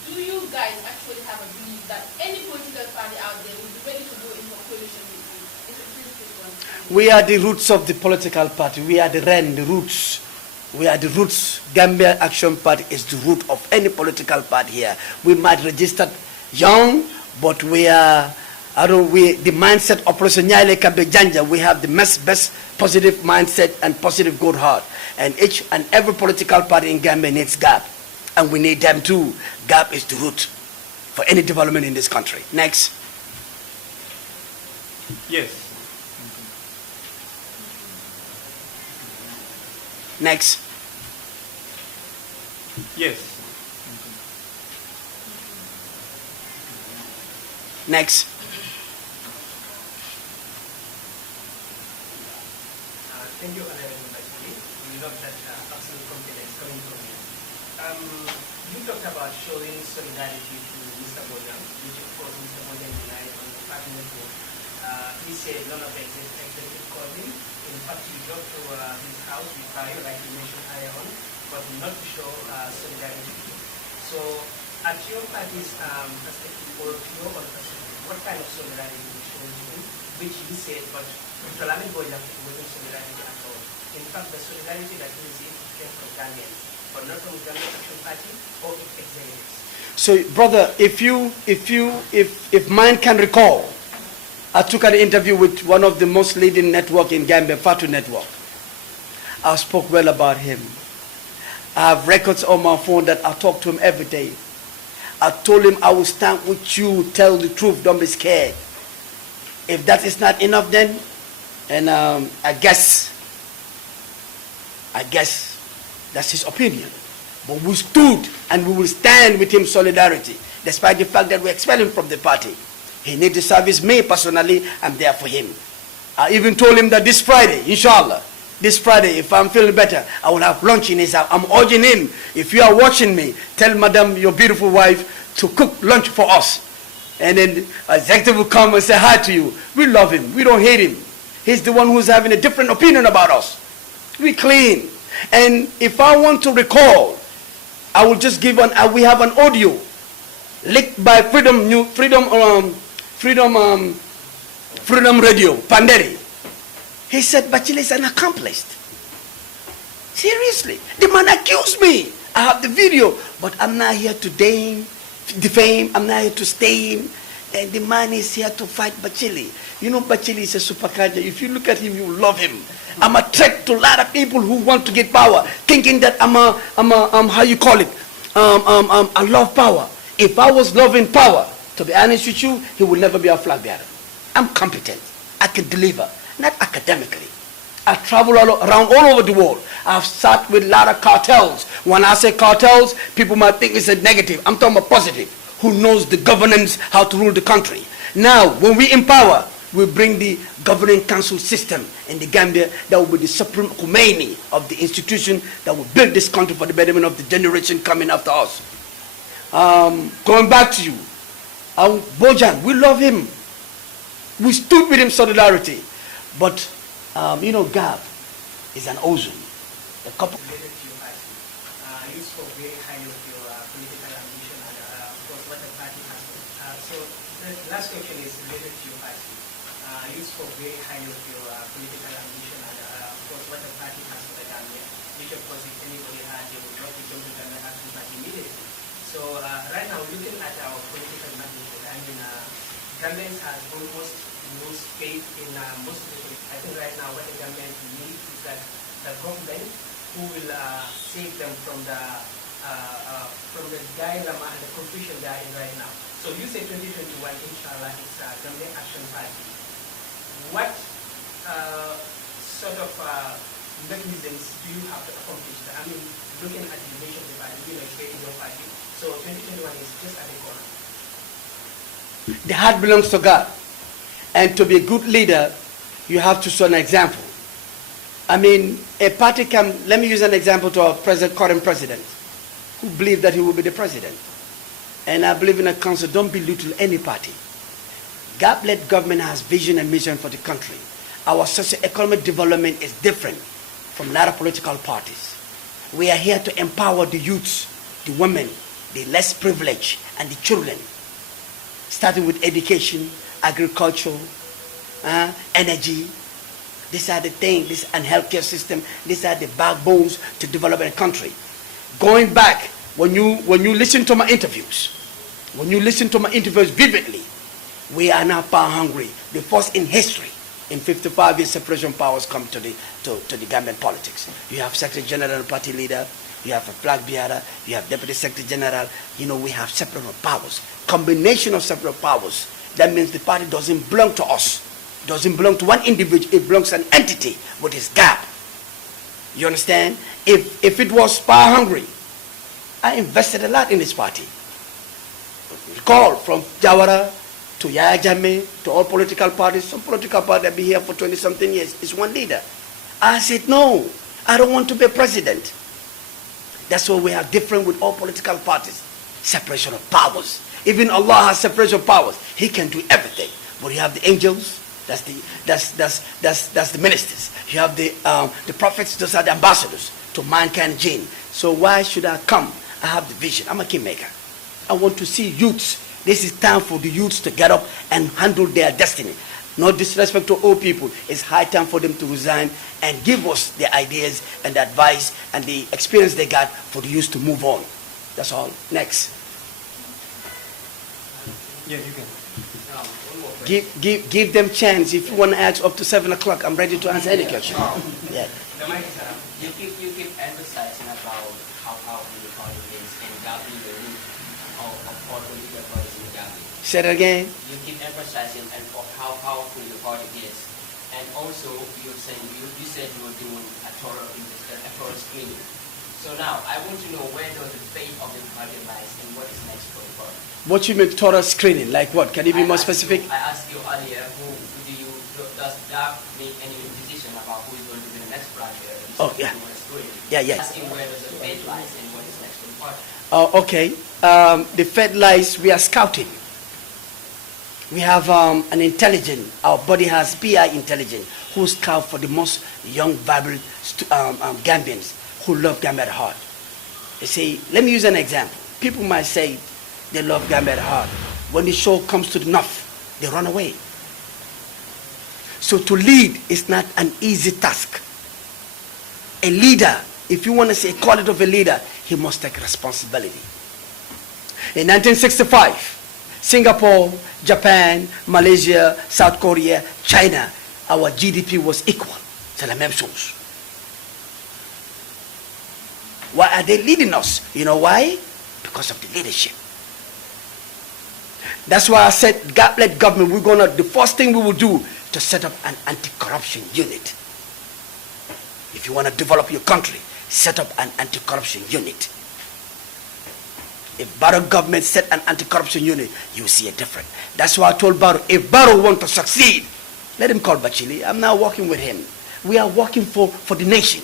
do you guys actually have a belief that any political party out there will be ready to go into a coalition with you? We are the roots of the political party. We are the REN, the roots. We are the roots. Gambia Action Party is the root of any political party here. We might register young, but we are, the mindset operation we have the best positive mindset and positive good heart. And each and every political party in Gambia needs GAP. And we need them too. GAP is the root for any development in this country. Next. Yes. Next. Yes. Next. Thank you, Honorable Bajili. We love that absolute confidence coming from you. You talked about showing solidarity to Mr. Bojang, which of course Mr. Bojang denied on the party network. He said none of the executive called him. In fact, he drove to his house with fire, like you mentioned earlier on, but not to show solidarity. So, at your party's perspective, or your own perspective, what kind of solidarity you showed him, which he said, but Expel Lamin Bojang wasn't solidarity at all. In fact, the solidarity that he received came from Gambians, but not from Gambia Action Party or its executives. So, brother, if mine can recall, I took an interview with one of the most leading network in Gambia, Fatu Network. I spoke well about him. I have records on my phone that I talk to him every day. I told him I will stand with you, tell the truth, don't be scared. If that is not enough then, and I guess that's his opinion. But we stood and we will stand with him solidarity, despite the fact that we expelled him from the party. He needs to service me personally. I'm there for him. I even told him that this Friday, inshallah, this Friday, if I'm feeling better, I will have lunch in his house. I'm urging him, if you are watching me, tell Madam, your beautiful wife, to cook lunch for us. And then executive will come and say hi to you. We love him. We don't hate him. He's the one who's having a different opinion about us. We clean. And if I want to recall, I will just give we have an audio leaked by Freedom Radio, Panderi. He said, Bachile is an accomplished. Seriously. The man accused me. I have the video, but I'm not here to defame. I'm not here to stain. And the man is here to fight Bachile. You know, Bachile is a super kanja. If you look at him, you love him. I'm a threat to a lot of people who want to get power, thinking that how you call it? I love power. If I was loving power, to be honest with you, he will never be a flag bearer. I'm competent. I can deliver, not academically. I travel around all over the world. I've sat with a lot of cartels. When I say cartels, people might think it's a negative. I'm talking about positive, who knows the governance, how to rule the country. Now, when we empower, we bring the governing council system in the Gambia that will be the supreme Khomeini of the institution that will build this country for the betterment of the generation coming after us. Going back to you, Bojang, we love him. We stood with him solidarity. But, you know, GAP is an ozone. A couple. Related to your party, you spoke very highly of your political ambition and, of course, what the party has. So the last question is related to your party. You spoke very highly of your political ambition and, of course, what the party has for the Gambia, which, of course, if anybody had, they would not be going to Gambia Action Party immediately. So right now, looking at our political magnitude, Gambians have almost lost faith in most of the. I think right now what the Gambians need is that the government who will save them from the dilemma and the confusion they are in right now. So you say 2021, inshallah, it's Gambia Action Party. What sort of mechanisms do you have to accomplish that? I mean, looking at the nation of the party, you know, it's in your party. So 2021 is just at the corner. The heart belongs to God. And to be a good leader, you have to show an example. I mean, a party can, let me use an example to our current president, who believed that he will be the president. And I believe in a council, don't belittle any party. God-led government has vision and mission for the country. our socio-economic development is different from a lot of political parties. We are here to empower the youths, the women, the less privileged, and the children, starting with education, agriculture, energy. These are the things, and healthcare system. These are the backbones to develop a country. Going back, when you listen to my interviews, vividly, we are now power hungry. The first in history, in 55 years, separation of powers come to the Gambian politics. You have Secretary General and party leader, you have a flag bearer, you have Deputy Secretary General. We have separation of powers. Combination of separate powers. That means the party doesn't belong to us. Doesn't belong to one individual. It belongs to an entity with its gap. You understand? If it was power hungry, I invested a lot in this party. Recall from Jawara to Yaya Jammeh to all political parties. Some political parties that be here for 20-something years is one leader. I said, no, I don't want to be president. That's why we are different with all political parties. Separation of powers. Even Allah has separation of powers. He can do everything. But you have the angels, that's the ministers. You have the prophets, those are the ambassadors to mankind jinn. So why should I come? I have the vision. I'm a kingmaker. I want to see youths. This is time for the youths to get up and handle their destiny. No disrespect to old people. It's high time for them to resign and give us the ideas and the advice and the experience they got for the youth to move on. That's all. Next. Yeah, you can. Give them chance. If you want to ask up to 7 o'clock, I'm ready to answer any question. Yeah. You keep emphasizing about how powerful the party is and Gambia the root of all political parties in Gambia. Say that again. You keep emphasizing of how powerful the party is, and also you said you were doing a thorough screening. So now I want to know where does the fate of the party lies and what is next for the party. What you mean thorough screening? Like what? Can you be more specific? I asked you earlier, does that make any decision about who is going to be the next branch? Oh, yeah. Yeah. Asking where does the fate lies and what is next for the party. Okay. The Fed lies, we are scouting. We have an intelligent, our body has PI intelligence, who scout for the most young, vibrant Gambians who love Gambia at heart. They say, let me use an example. People might say they love Gambia at heart. When the show comes to the north, they run away. So to lead is not an easy task. A leader, if you want to say quality of a leader, he must take responsibility. In 1965, Singapore, Japan, Malaysia, South Korea, China, our GDP was equal. C'est la même chose. Why are they leading us? You know why? Because of the leadership. That's why I said, led government, the first thing we will do to set up an anti-corruption unit. If you want to develop your country, set up an anti-corruption unit. If Barrow government set an anti-corruption unit, you will see a difference. That's why I told Barrow, if Barrow wants to succeed, let him call Bachili. I'm now working with him. We are working for the nation.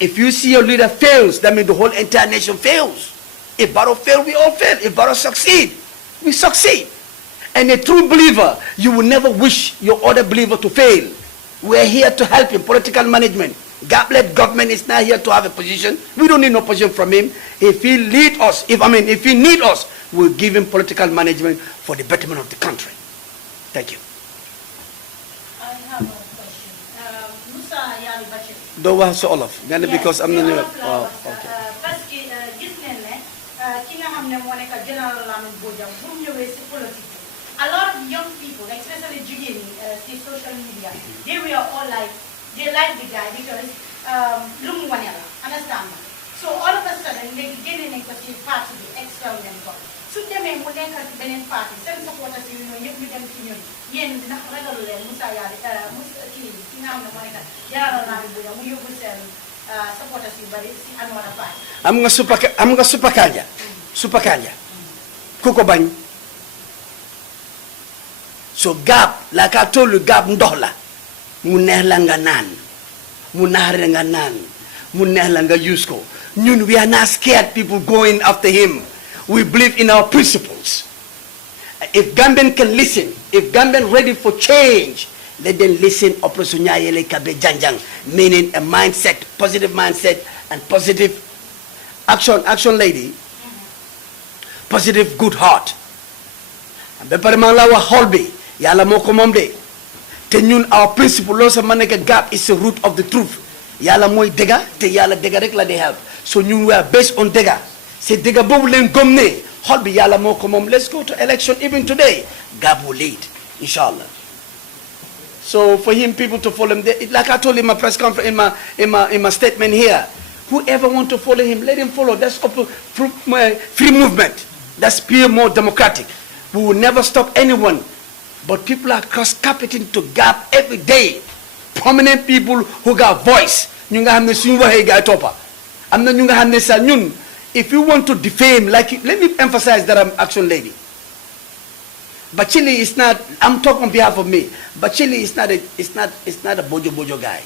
If you see your leader fails, that means the whole entire nation fails. If Barrow fails, we all fail. If Barrow succeed, we succeed. And a true believer, you will never wish your other believer to fail. We are here to help him, political management. Gap-led government is not here to have a position. We don't need no position from him. If he lead us, if he need us, we'll give him political management for the betterment of the country. Thank you. I have a question. Musa Yali Bachir. Don't want to all of because I'm not. Okay. Parce que gis nañ ne ki nga xam ne moo nekk General Lamin Bojang bu mu ñëwee si politique. A lot of young people, especially jigéen ñi social media, they were all like, they like the guy because lu mu wane la, understand nga. So all of a sudden léegi génne nañ ko ci parti bi expel nañ ko. Su demee mu nekk ci beneen parti seen supporters yi ñoo ñëpp ñu dem ci ñun yéen ndax ragalu leen Musa Yali ki nga xam ne moo nekk General Lamin Bojang mu yóbbu seen supporters yu bari ci another party. am nga super kanja ku ko bañ. So gap, like I told you, gap ndola. Mu neex la nga naan, mu naxare nga naan, mu neex la nga use ko. Ñun, we are not scared people going after him. We believe in our principles. If Gambian can listen, if Gambian ready for change, let them listen operationayele kabe janjang, meaning a mindset, positive mindset and positive action lady, positive good heart. Bepare man la wa holbe yalla moko mom de te ñun our principle lo sa maneka gap is the root of the truth. Yalla moy dega te yalla dega rek la de help. So ñun we are based on dega. C'est dega bobu len gomne holbe yalla moko mom. Let's go to election even today. Gap will lead, inshallah. So for him, people to follow him, like I told him in my press conference, in my statement here, whoever want to follow him, let him follow. That's free movement. That's pure more democratic. We will never stop anyone. But people are cross-carpeting to gap every day. Prominent people who got voice. If you want to defame, like, let me emphasize that I'm action lady. Bachili is not, I'm talking on behalf of me. Bachili is not a bojo guy.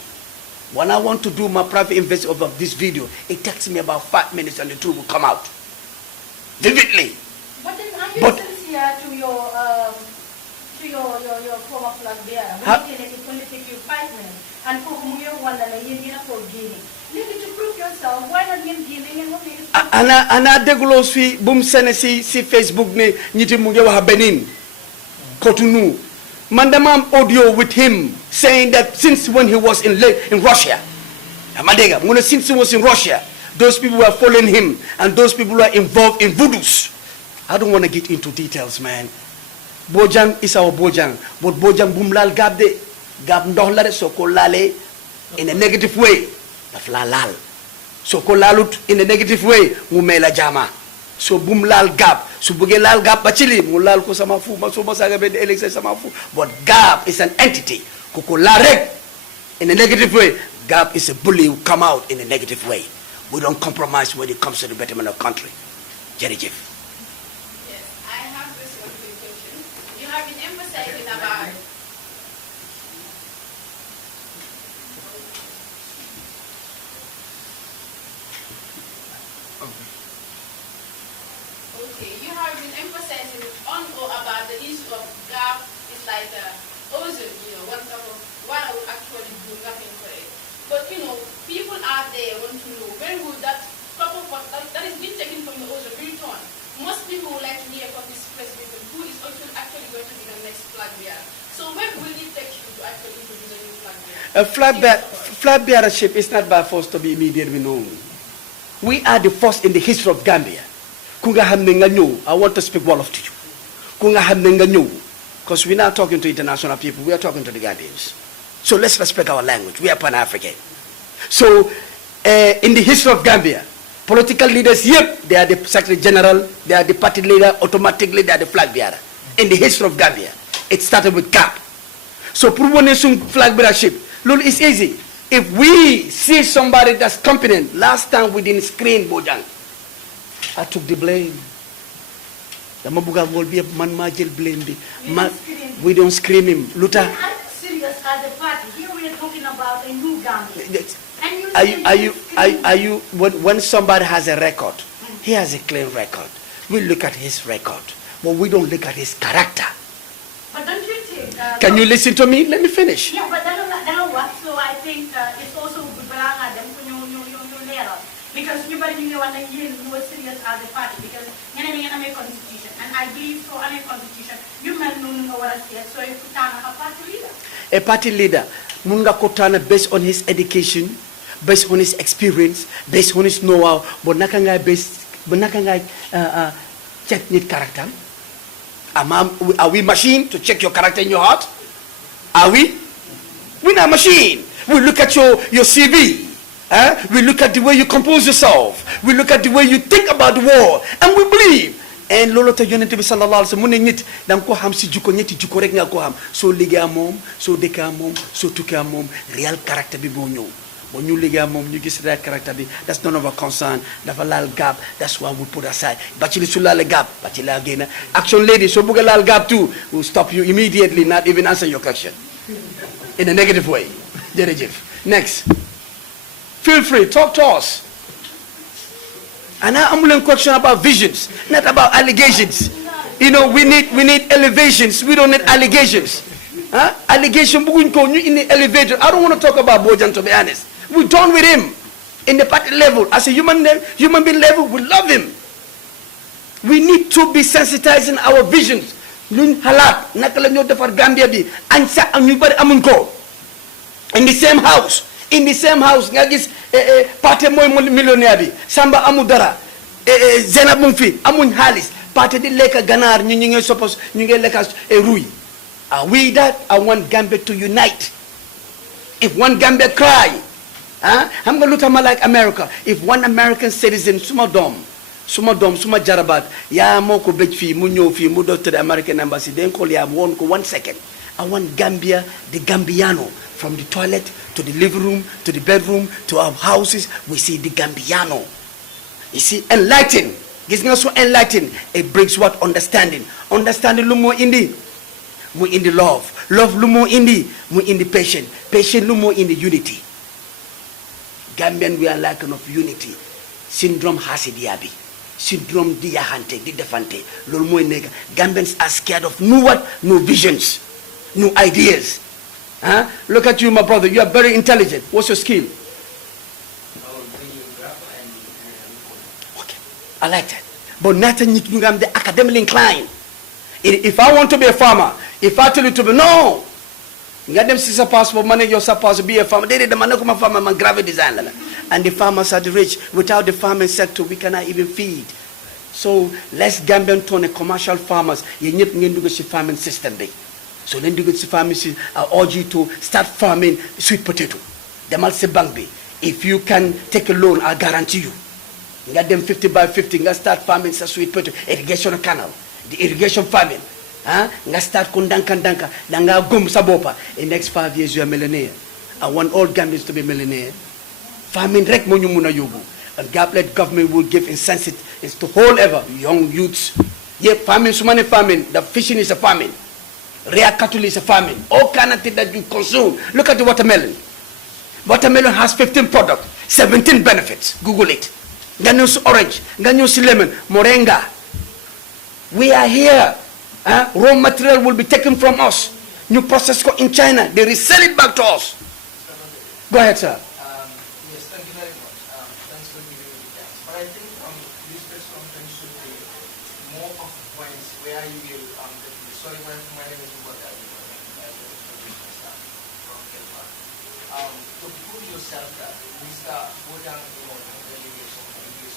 When I want to do my private investigation of this video, it takes me about 5 minutes and the truth will come out. Vividly. But then are you sincere to your former flag bearer? It only take you 5 minutes. And for whom you wonder, you need for gaining. Maybe to prove yourself, why not you gaining and what is Ana deglos fi bum sene si Facebook ne nyiti mu ngi wax Benin. Cotonou. Mandamam audio with him saying that since when he was in Russia, since he was in Russia, those people were following him and those people were involved in voodoos. I don't want to get into details, man. Bojang is our Bojang, but Bojang bumlal gab de gab ndohlare so ko lale in a negative way. Dafla lal. So ko lalut in a negative way, mumela jama. So boom lal gap. So buge lal gap bachili mu lal ko sama fu ma so basaga be election sama fu. But gap is an entity. Koko larek in a negative way. Gap is a bully who come out in a negative way. We don't compromise when it comes to the betterment of country. Jerry Jeff. Yes, I have this one quick question. You have been emphasizing about you have been emphasizing on or about the issue of gap is like ozone, one type of what I would actually do nothing for it. But people out there want to know when will that cup of water that is being taken from the ozone return. Most people would like to hear from this president who is actually going to be the next flag bearer. So when will it take you to actually introduce a new flag bearer? Flag bearership is not by force to be immediately known. We are the first in the history of Gambia. I want to speak Wolof to you. Because we're not talking to international people, we are talking to the Gambians. So let's respect our language. We are Pan-African. So in the history of Gambia, political leaders, they are the Secretary General, they are the party leader, automatically they are the flag bearer. In the history of Gambia, it started with GAP. So promoting flag bearership, look, it's easy. If we see somebody that's competent, last time we didn't screen Bojang, I took the blame. The Mabuga will be a man major blame. We don't scream him. Luta. I'm serious as a party. Here we are talking about a new Gambia. Are you when somebody has a record, he has a clean record. We look at his record, but we don't look at his character. But don't you think? Can you listen to me? Let me finish. Yeah, but that'll work. So I think it's also good because you want to hear you are serious as a party because you have a constitution and I believe so on a constitution you may know what I said so you put down a party leader. A party leader munga kotana based on his education, based on his experience, based on his know-how, but nakanga check need character. Are we machine to check your character in your heart? Are we? We're not machine. We look at your CV. We look at the way you compose yourself. We look at the way you think about the world. And we believe. And lolo ta yonente bi sallallahu alaihi wasallam mu ne nit dang ko xam ci jukko ñetti jukko rek nga ko xam so liggéey mom so dekka mom so tukka mom real character bi bo ñew bo ñu liggéey mom ñu gis real character bi that's none of our concern dafa laal gap that's why we put aside bachelor su laal gap bachelor gëna action lady so bëgg laal gap too will stop you immediately not even answer your question in a negative way. Jerejef. Next. Feel free, talk to us. And I'm going to question about visions, not about allegations. We need elevations. We don't need allegations. Allegation bugun ko in the elevator. I don't want to talk about Bojang, to be honest. We're done with him. In the party level, as a human being level, we love him. We need to be sensitizing our visions. Luñ halat naka la ñoo defar Gambia bi añ sax am ñu bari amuñ ko. In the same house, nga gis parti mooy millionnaire bi Samba amu dara Zenab mu fi amuñ xaalis parti di lekk ganaar ñu ngi suppose ñu ngi lekk ruy. Are we that? I want Gambia to unite. If one Gambia cry, I'm going to look at like America. If one American citizen, suma jarabat, ya moko bej fi, mu ñew fi, mu do to the American embassy, then call ya one 1 second. I want Gambia, the Gambiano, from the toilet to the living room, to the bedroom, to our houses, we see the Gambiano. You see, enlighten. It's not so enlightened. It brings what? Understanding. Understanding lumo indi. Mu in the love. Love lumo indi. Mu in the patient. Patient lumo in the unity. Gambian, we are lacking of unity. Syndrome hasidiabi. Syndrome diyahante, di defante. Lol moy nega. Gambians are scared of new what? New visions. New ideas. Look at you, my brother. You are very intelligent. What's your skill? Okay. I like that. But not the academically inclined. If I want to be a farmer, if I tell you to be, no. Get them sister passport, money you're supposed to be a farmer. They did the man come farmer, man graphic designer. And the farmers are the rich. Without the farming sector, we cannot even feed. So let's Gambian turn a commercial farmers. You need to go to farming system. So then you go to farming. I urge you to start farming sweet potato. The Malse Bank. If you can take a loan, I guarantee you. Get them 50 by 50. Let's start farming sweet potato. Irrigation canal. The irrigation farming. Let's start kundanka. Nanga gum sabopa. In the next 5 years, you are a millionaire. I want all Gambians to be millionaire. Farming rek mo ñu mëna yóbbu. And Gambia government will give incentive to whole ever young youths. Yeah, farming, so many farming. The fishing is a farming. Rare cattle is a farming. All kind of things that you consume. Look at the watermelon. Watermelon has 15 products, 17 benefits. Google it. Ganus orange, ganus lemon, moringa. We are here. Raw material will be taken from us. New process in China. They resell it back to us. Go ahead, sir. Yes, thank you very much. Thanks for giving me the chance. But I think this press conference should be more of points where you will, sorry, my name is Ubata, from Kelpa. To prove yourself that Mr. Bojang, delegation from the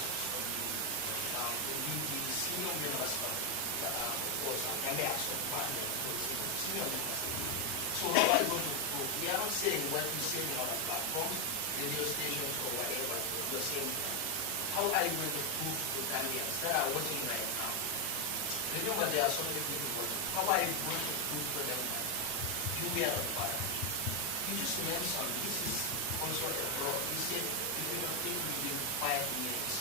senior members of course, Gambia, senior members. So how are you going to prove? We are not saying what you say on other platforms, radio stations or whatever. You're saying, how are you going to prove to Gambians that are watching right now? Remember, there are so many people watching. How are you going to prove to them that you were on fire? You just mentioned this is also a law. You said if you don't think within 5 minutes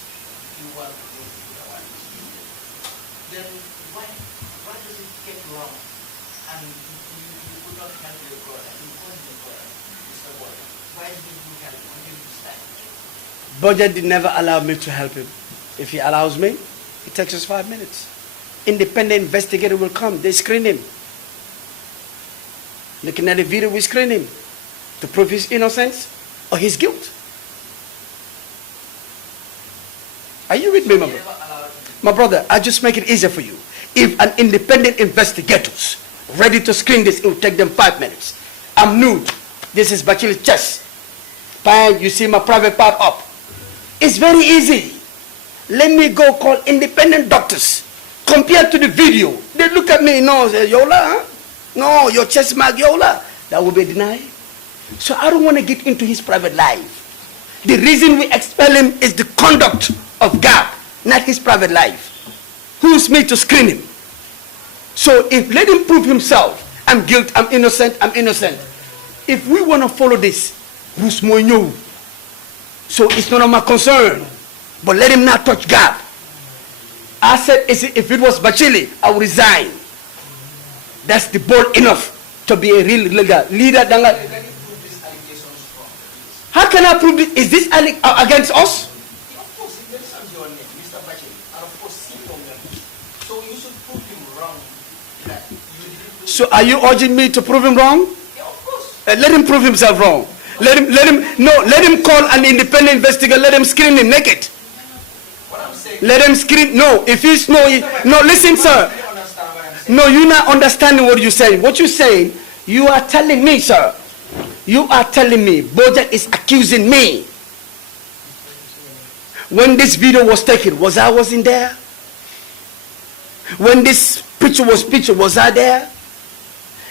you want to go to the one then why does it take long? And you could not help your brother. You called your brother, Mr. Bojang. Why did you help until this time? Bojang did never allow me to help him. If he allows me, it takes us 5 minutes. Independent investigator will come. They screen him. Looking at the video, we screen him to prove his innocence or his guilt. Are you with me, my brother? My brother, I just make it easier for you. If an independent investigators ready to screen this, it will take them 5 minutes. I'm nude. This is Bachili's chest. Fine, you see my private part up. It's very easy. Let me go call independent doctors. Compared to the video, they look at me, no, say, Yola, huh? No, your chest mark, Yola. That will be denied. So I don't want to get into his private life. The reason we expel him is the conduct of God, not his private life. Who's me to screen him? So if let him prove himself, I'm guilty, I'm innocent, I'm innocent. If we want to follow this, who's more new? So it's none of my concern. But let him not touch God. I said, if it was Bachili, I would resign. That's the bold enough to be a real leader. How can I prove this? Is this against us? Of course, it mentions your name, Mr. Bachili, and of course, senior members. So you should prove him wrong that you didn't do So are you urging me to prove him wrong? Yeah, of course. Let him prove himself wrong. Let him call an independent investigator. Let him screen him naked. What I'm saying. Let him screen. No, if he's no, listen, sir. You understand what I'm saying? No, you're not understanding what you're saying. What you're saying, you are telling me, sir. You are telling me Bojang is accusing me. When this video was taken, was in there? When this picture was I there?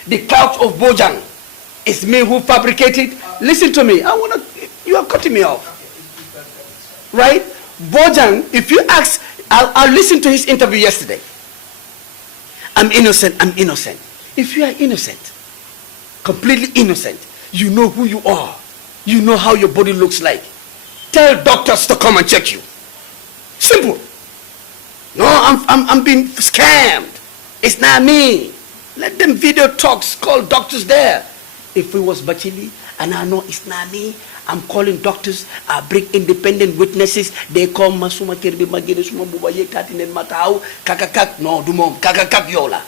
The couch of Bojang is me who fabricated. Listen to me. You are cutting me off. Right? Bojang, if you ask, I'll listen to his interview yesterday. I'm innocent. If you are innocent, completely innocent, you know who you are. You know how your body looks like. Tell doctors to come and check you. Simple. No, I'm being scammed. It's not me. Let them video talks, call doctors there. If it was Bachili and I know it's not me, I'm calling doctors. I bring independent witnesses. They call Masuma Kirby Magiri Suma Bubaye Katinen Matao Kakakak no Dumom Kakakak Yola.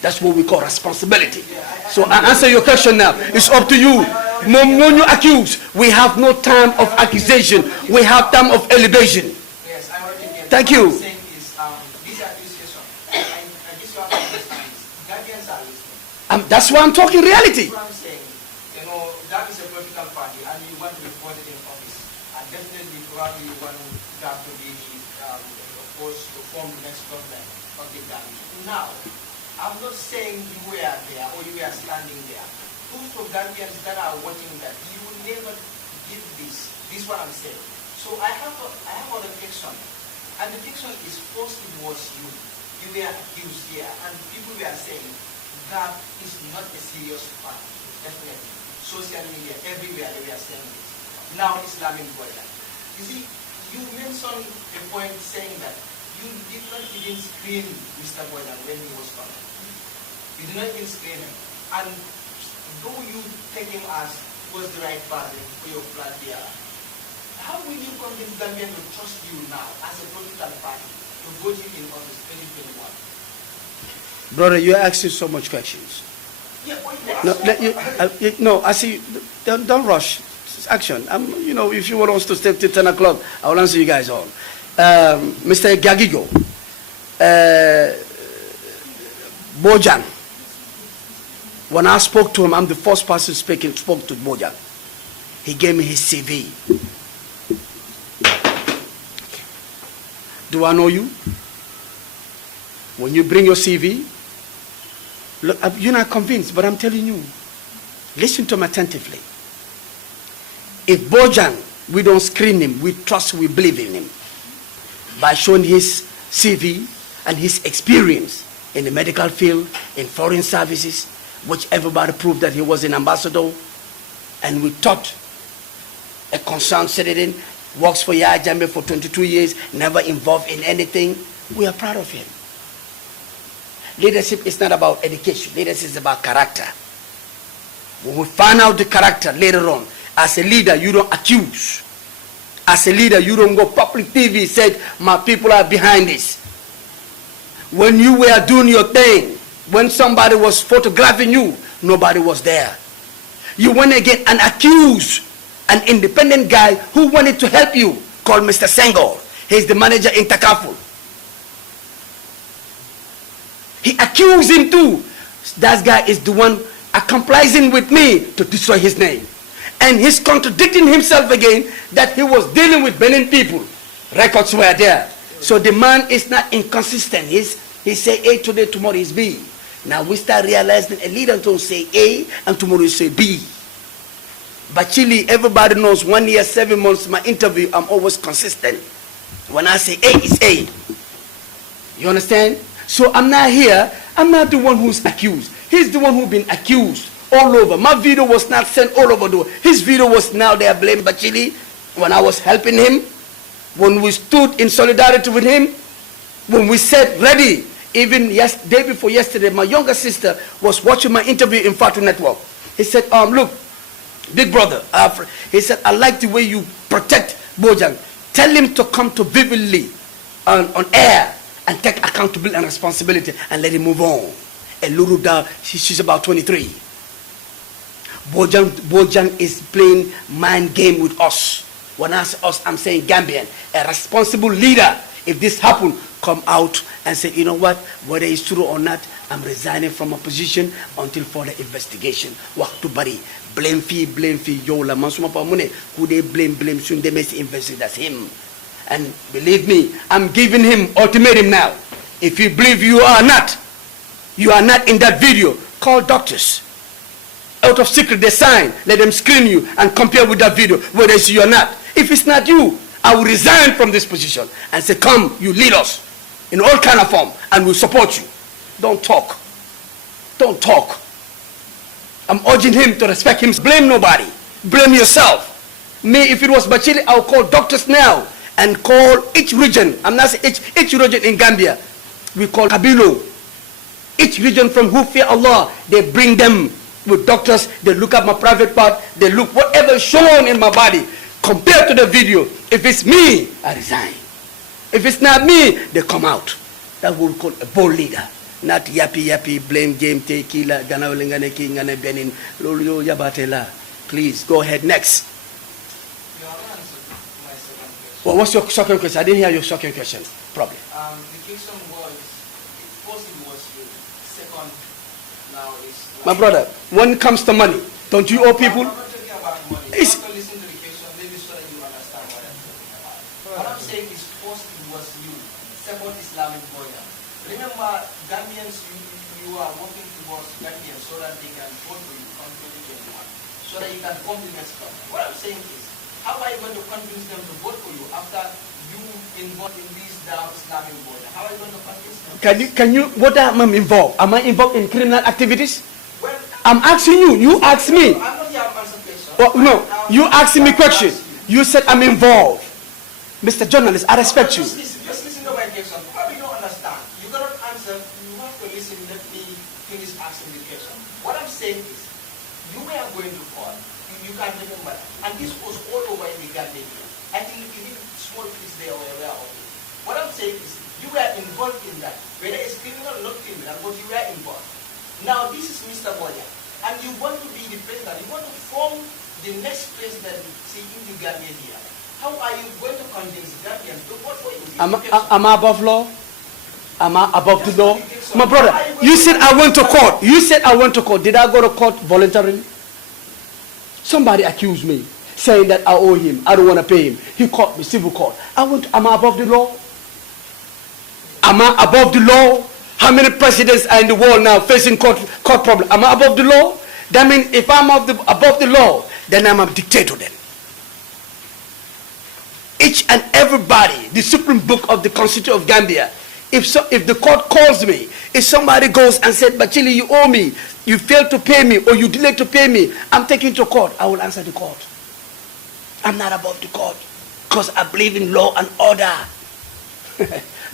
That's what we call responsibility. So I answer your question now. It's up to you. When you accuse, we have no time of accusation. We have time of elevation. Yes, I'm already getting. Thank you. What I'm saying is, these accusations, I guess you have to understand this. Guardians are listening. That's why I'm talking reality. That's what I'm saying. You know, that is a political party, and you want to be voted in office. And definitely, probably you want that to be, of course, to form the next government of the Gambia. Now, I'm not saying you were there or you were standing there. Those of Gambians that are watching that, you will never give this. This is what I'm saying. So I have a reflection. And the reflection is first it was you. You were accused here, and people were saying that is not a serious crime. Definitely. Social media, everywhere they were saying this. Now it's Lamin Bojang. You see, you mentioned a point saying that you did not even screen Mr. Bojang when he was coming. You did not even screen him. And though you take him as was the right person for your blood here, how will you convince Gambians to trust you now as a political party to vote you in office 2021? Brother, you're asking so much questions. Yeah, well, No, I see. Don't rush. It's action. If you want us to stay till 10 o'clock, I will answer you guys all. Mr. Gagigo, Bojang. When I spoke to him, I'm the first person spoke to Bojang. He gave me his CV. Do I know you? When you bring your CV, look, you're not convinced, but I'm telling you, listen to him attentively. If Bojang, we don't screen him, we trust, we believe in him. By showing his CV and his experience in the medical field, in foreign services, which everybody proved that he was an ambassador, and we thought a concerned citizen, works for Yaya Jammeh for 22 years, never involved in anything. We are proud of him. Leadership is not about education. Leadership is about character. When we find out the character later on, as a leader, you don't accuse. As a leader, you don't go public TV said, my people are behind this. When you were doing your thing, when somebody was photographing you, nobody was there. You went again and accused an independent guy who wanted to help you, called Mr. Senghor. He's the manager in Takaful. He accused him too. That guy is the one accomplishing with me to destroy his name. And he's contradicting himself again that he was dealing with Benin people. Records were there. So the man is not inconsistent. He say A today, tomorrow is B. Now we start realizing a leader don't say A and tomorrow you say B. But Chile, everybody knows 1 year, 7 months, my interview, I'm always consistent. When I say A, it's A. You understand? So I'm not here, I'm not the one who's accused. He's the one who's been accused all over. My video was not sent all over the world. His video was now there blamed Bachili when I was helping him, when we stood in solidarity with him, when we said ready. Even day before yesterday, my younger sister was watching my interview in Fatu Network. He said, look, big brother, he said, I like the way you protect Bojang. Tell him to come to vividly on air and take accountability and responsibility and let him move on. a little girl, she's about 23. Bojang is playing mind game with us. When I say us, I'm saying Gambian. A responsible leader, if this happen, come out and say, you know what, whether it's true or not, I'm resigning from my position until further investigation. Waktu bari, blame fee, yo la mansuma pa mune, who they blame soon they may investigate, that's him. And believe me, I'm giving him ultimatum now. If you believe you are not in that video, call doctors. Out of secret, they sign, let them screen you and compare with that video, whether it's you or not. If it's not you, I will resign from this position and say, come, you lead us in all kind of form, and we'll support you. Don't talk. Don't talk. I'm urging him to respect him. Blame nobody. Blame yourself. Me, if it was Bachili, I'll call doctors now and call each region. I'm not saying each region in Gambia. We call Kabilo. Each region from who fear Allah, they bring them with doctors. They look at my private part. They look whatever is shown in my body compared to the video. If it's me, I resign. If it's not me, they come out. That we call a bold leader. Not yappy, blame game, tequila, ganawalingane king, and benin, lolo yabatela. Please, go ahead, next. You haven't answered my second question. Well, what's your second question? I didn't hear your second question, probably. The question was, first it was you, second now is... My brother, when it comes to money, don't you owe people? I'm not talking about money. You It's- have to listen to the question, maybe so that you understand what I'm talking about. What I'm saying is, first it was you, second is Lamin Bojang. Remember, Gambians, you are working towards Gambians so that they can vote for you on 2021, so that you can come to the next government. What I'm saying is, how are you going to convince them to vote for you after you involved in these doubts, Lamin Bojang? How are you going to convince them? Can you, what am I involved? Am I involved in criminal activities? Well, I'm asking you, you ask me. I'm not here to answer questions. Oh, no, you asking me question. You said I'm involved. Mr. Journalist, I respect you. Just listen to my question. Probably you don't understand. You cannot answer. You have to listen. Let me finish asking the question. What I'm saying is, you were going to court. You can't remember that. And this was all over in the Gambia. I think even small kids there were aware of it. What I'm saying is, you were involved in that. Whether it's criminal or not criminal, but you were involved. Now, this is Mr. Bojang. And you want to be the president. You want to form the next president in the Gambia here. How are you going to convince Gambians to vote for you? Am I above law? Am I above the law? My brother, you said I went to court. You said I went to court. Did I go to court voluntarily? Somebody accused me, saying that I owe him. I don't want to pay him. He caught me, civil court. Am I above the law? Am I above the law? How many presidents are in the world now facing court problem? Am I above the law? That means if I'm above the law, then I'm a dictator then. Each and everybody, the Supreme Book of the Constitution of Gambia, if the court calls me, if somebody goes and said, Bachili, you owe me, you failed to pay me, or you delayed to pay me, I'm taking to court, I will answer the court. I'm not above the court, because I believe in law and order.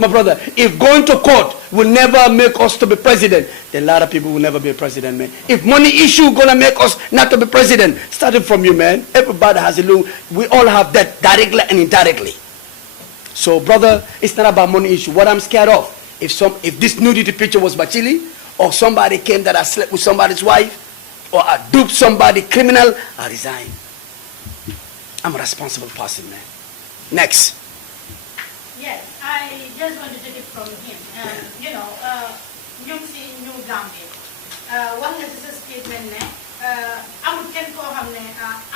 My brother, if going to court will never make us to be president, then a lot of people will never be president, man. If money issue gonna make us not to be president, starting from you, man. Everybody has a little, we all have that directly and indirectly. So, brother, it's not about money issue. What I'm scared of, if this nudity picture was Bachili, or somebody came that I slept with somebody's wife, or I duped somebody criminal, I resign. I'm a responsible person, man. Next. Yes, I just want to take it from him. Ñu si New Gambia. Wax nga si sa statement ne amul kenn koo xam ne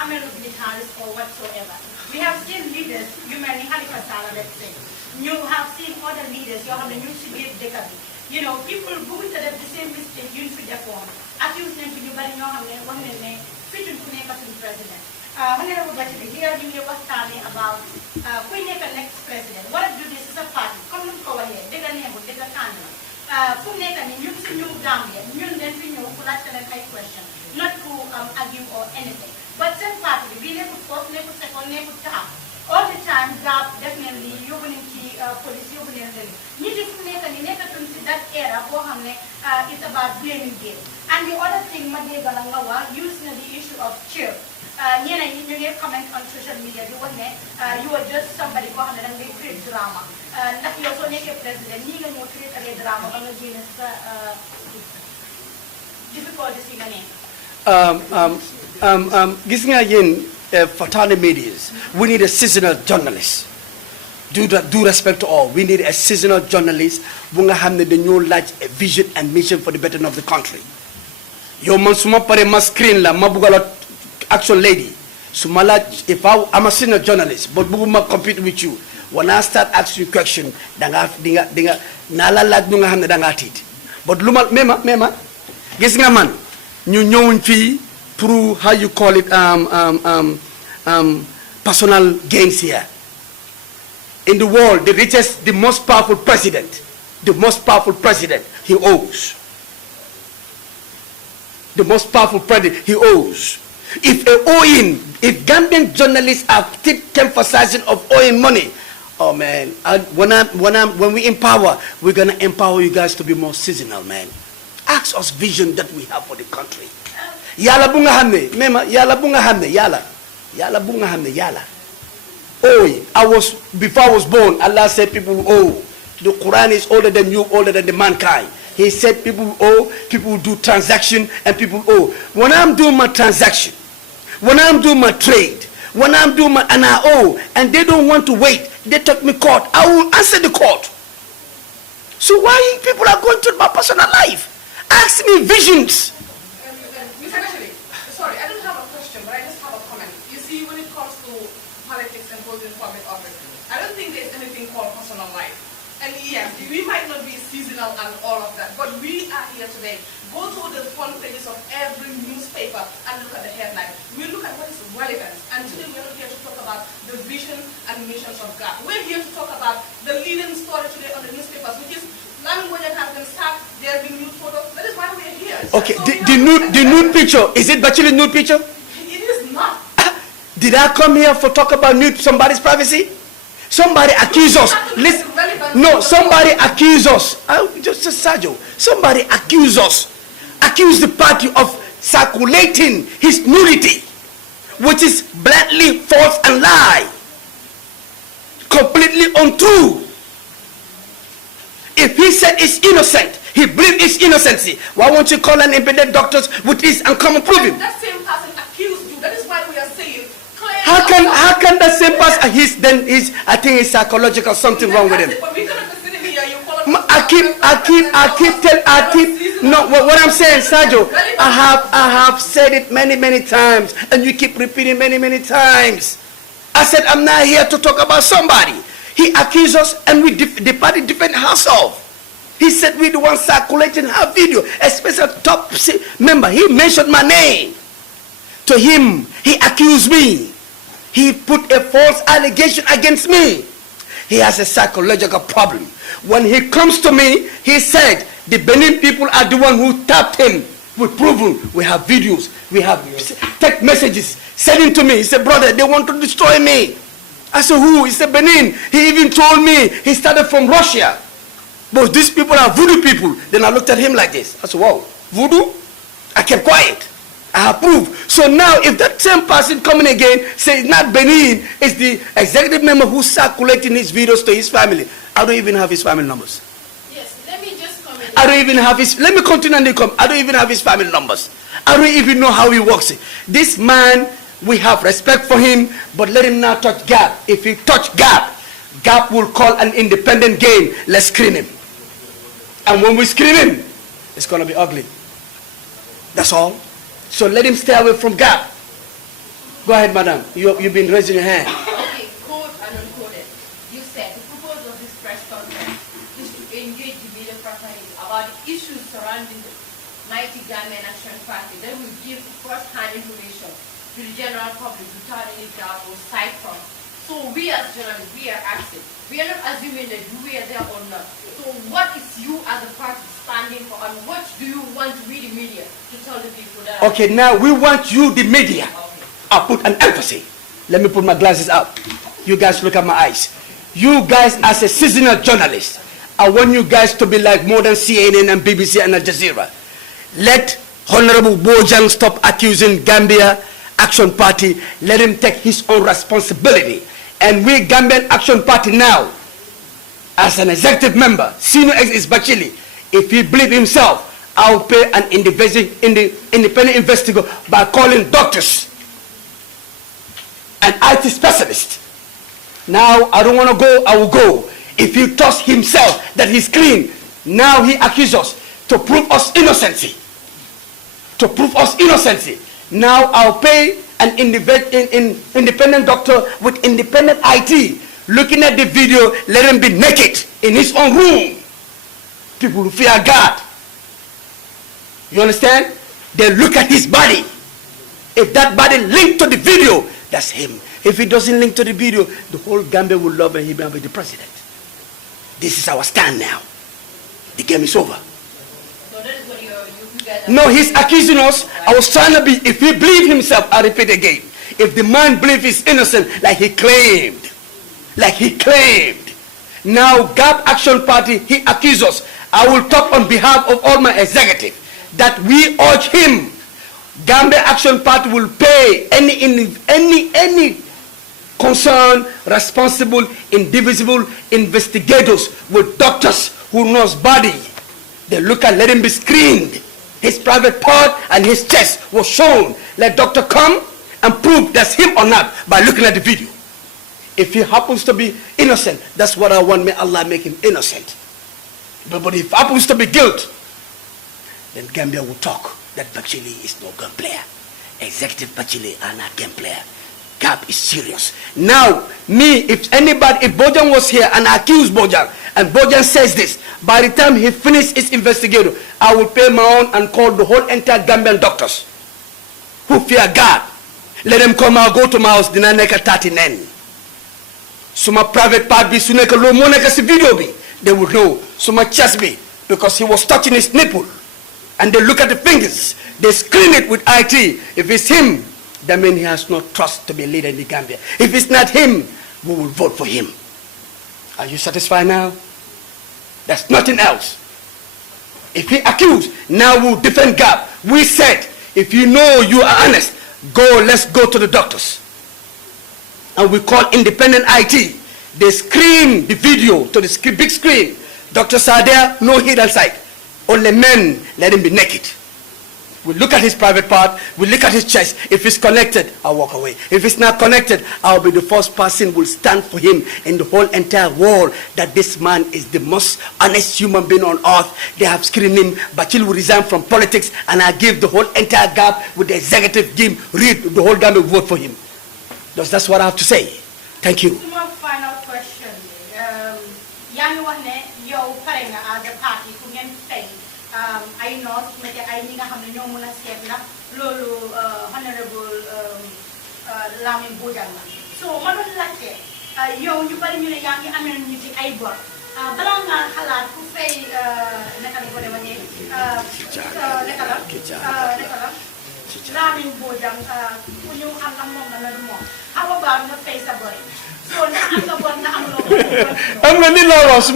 amelut nit xaalis or whatsoever. We have seen leaders yu mel ni Halifa Sallah, let's say. You have seen other leaders yoo xam ne ñu ngi si biir dëkk bi. People bëgguñ to def the same mistake yuñ fi defoon. Accuse nañ fi ñu bari ñoo xam ne wax nañ ne fituñ ku nekk suñu président. Honorable Bachili, here ñu ngi waxtaanee about kuy nekk next president. What do this is a party? Comme nu ko waxee dëgg neexul dëgg tànn la. Fu mu nekk nii ñun si New Gambia ñun dañ fi ñëw pour laajte leen ay question, not to argue or anything. But seen party bi bii nekkul first, nekkul second, nekkul third. All the time gap definitely yóbbu nañ ci police yóbbu nañ leen. Nit yi fu mu nekk nii nekkatuñ si that era boo xam ne it's about blaming game. And the other thing ma dégg la nga wax use na the issue of cheer. ñeneen ñi ñu ngi comment on social media di wax ne you are just somebody koo xam ne danga ngay create drama ndax yow soo nekkee président nii nga ñëw create ay drama ba nga génne sa difficulties in the gis nga yéen Fatani medias, we need a seasonal journalist. Due respect to all, we need a seasonal journalist bu nga xam ne dañoo laaj a vision and mission for the betterment of the country. Yow man suma pare ma screen la ma bugala action lady suma laaj, if I'm a senior journalist but buguma compete with you, when I start asking you question danga dinga na la laaj ñu nga xam ne danga tiit. But luma mema gis nga man ñu ñëwuñ fii through how you call it personal gains here. In the world, the richest, the most powerful president, he owes. The most powerful president, he owes. If Gambian journalists are keep emphasizing of owing money, oh man, when we empower, we're gonna empower you guys to be more seasonal, man. Ask us vision that we have for the country. Yala bunga hamne, mema, yala bunga hamne, yala bunga hamne, yala. Oh, before I was born, Allah said people owe. The Quran is older than you, older than the mankind. He said people owe, people do transaction, and people owe. When I'm doing my transaction, when I'm doing my trade, when I'm doing my, and I owe, and they don't want to wait, they take me court, I will answer the court. So why people are going through my personal life? Ask me visions. Sorry, I don't have a question, but I just have a comment. You see, when it comes to politics and holding public office, I don't think there's anything called personal life. And yes, we might not be seasonal and all of that, but we are here today. Go to the front pages of every newspaper and look at the headline. We look at what is relevant. And today we're not here to talk about the vision and missions of God. We're here to talk about the leading story today on the newspapers, which is Lamin Bojang has been sacked, there have been nude photos. That is why we're here. Okay, So the nude picture, is it actually nude picture? It is not. Did I come here for talk about nude somebody's privacy? Somebody accuse us. Listen, no, somebody accuse us. Just Sergio. Somebody accuse us. Accuse the party of circulating his nudity, which is blatantly false and lie. Completely untrue. If he said it's innocent, he believed it's innocency. Why won't you call an independent doctors with this and come and prove him? That same person accused you. That is why we are saying. How can that same person? I think it's psychological, something wrong with him. No, what I'm saying, Sergio, I have said it many times, and you keep repeating many times. I said I'm not here to talk about somebody. He accused us, and the party defend herself. He said we the ones circulating her video, especially top member. He mentioned my name. To him, he accused me. He put a false allegation against me. He has a psychological problem. When he comes to me, he said the Benin people are the one who tapped him. We've proven. We have videos. We have text messages sending to me. He said, brother, they want to destroy me. I said, who? He said, Benin. He even told me he started from Russia. But these people are voodoo people. Then I looked at him like this. I said, wow, voodoo? I kept quiet. I approve. So now, if that same person coming again says not Benin, it's the executive member who's circulating his videos to his family. I don't even have his family numbers. Yes, let me just comment. I don't even have his. Let me continue and come. I don't even have his family numbers. I don't even know how he works. This man, we have respect for him, but let him not touch Gap. If he touch Gap, Gap will call an independent game. Let's screen him. And when we screen him, it's gonna be ugly. That's all. So let him stay away from Gap. Go ahead, madam. You've been raising your hand. Okay, quote and unquoted. You said the purpose of this press conference is to engage the media fraternity about the issues surrounding the mighty Gambian Action Party that will give first-hand information to the general public without any doubt or side from. So we as journalists, we are asking. We are not assuming that we are there or not. So what is you as a party standing for, and what do you want we the media to tell the people that? Okay, now we want you the media. Okay. I'll put an emphasis. Let me put my glasses up. You guys look at my eyes. You guys as a seasonal journalist, I want you guys to be like more than CNN and BBC and Al Jazeera. Let Honorable Bojang stop accusing Gambia Action Party. Let him take his own responsibility. And we Gambian Action Party now, as an executive member, senior is Bachili, if he believe himself, I'll pay an independent investigator by calling doctors and IT specialists. Now, I don't want to go, I will go. If he trusts himself that he's clean, now he accuses us to prove us innocency. To prove us innocency. Now, I'll pay an independent doctor with independent IT, looking at the video, let him be naked in his own room. People who fear God. You understand? They look at his body. If that body linked to the video, that's him. If it doesn't link to the video, the whole Gambia will love him and he will be the president. This is our stand now. The game is over. So that is what you guys are... No, he's accusing us. I was trying to be, if he believed himself, I repeat again. If the man believes he's innocent, like he claimed. Now, Gap Action Party, he accuses us. I will talk on behalf of all my executive that we urge him. Gambia Action Party will pay any concerned, responsible, indivisible investigators with doctors who knows body. They look at, let him be screened. His private part and his chest was shown. Let doctor come and prove that's him or not by looking at the video. If he happens to be innocent, that's what I want. May Allah make him innocent. But if he happens to be guilty, then Gambia will talk that Bachili is no gun player. Executive Bachili are not gun player. Gap is serious. Now, if Bojang was here and I accuse Bojang, and Bojang says this, by the time he finishes his investigation, I will pay my own and call the whole entire Gambian doctors who fear God. Let them come out, go to my house, dina neka 39. Suma private part be suneka lo mo neka si video be. They would know. Suma chest be, because he was touching his nipple. And they look at the fingers. They screen it with IT. If it's him, that means he has no trust to be a leader in the Gambia. If it's not him, we will vote for him. Are you satisfied now? There's nothing else. If he accused, now we'll defend Gap. We said, if you know you are honest, let's go to the doctors. And we call independent IT. They screen the video to the big screen. Doctors are there, no hidden sight. Only men, let him be naked. We look at his private part, we look at his chest. If it's connected, I'll walk away. If it's not connected, I'll be the first person who will stand for him in the whole entire world, that this man is the most honest human being on earth. They have screened him, Bachil will resign from politics, and I give the whole entire Gap with the executive team, read the whole Gambia vote for him. That's what I have to say. Thank you. One final question. Yang wane yow pare nga as a party ku ngeen fay ay noos mete ay ñi nga xam ne ñoo mën a seet ndax loolu honorable Lamin Bojang la so ma doon laajte yow ñu bari ñu ne yaa ngi amee ñu ci ay bor balaa nga xalaat ku fay naka la ko demee naka la Lamin Bojang ku ñu xam ndax moom la du moom how about nga fay sa bor I'm going to know us.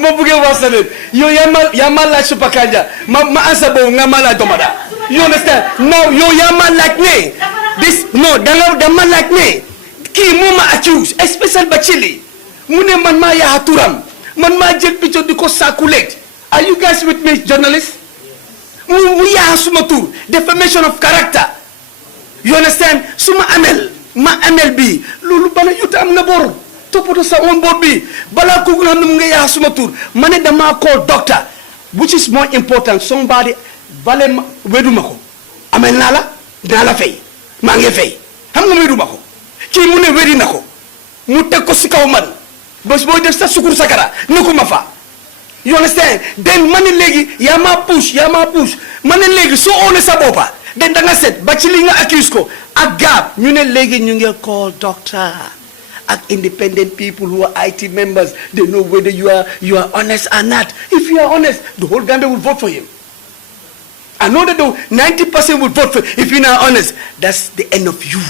You yaman like super kanja. Ma answer bo ngamala domada. You understand? No, you yaman like me. This no, the man like me. Ki muma accuse, especially Bachili. Mune man ma ya haturam. Man ma jel picture diko circulate. Are you guys with me, journalists? We ya sumatur. Defamation of character. You understand? Suma amel. Ma MLB. Lulu bana yuta am na bor. Topoto sa on board bi bala ko ngam mu nga ya suma tour mané dama call doctor, which is more important. Somebody vale weduma ko amel nala dina la fay ma ngi fay xam nga weduma ko ki mu ne wedi nako mu tek ko ci kaw man bes boy def sa sukur sakara nako ma fa. You understand? Then mané legi ya ma push mané legi so on sa bopa den da nga set ba ci li nga accuse ko ak Gap ñu ne legi ñu ngi call doctor and independent people who are IT members. They know whether you are honest or not. If you are honest, the whole Gambia will vote for him. I know that 90% will vote for him. If you're not honest, that's the end of you.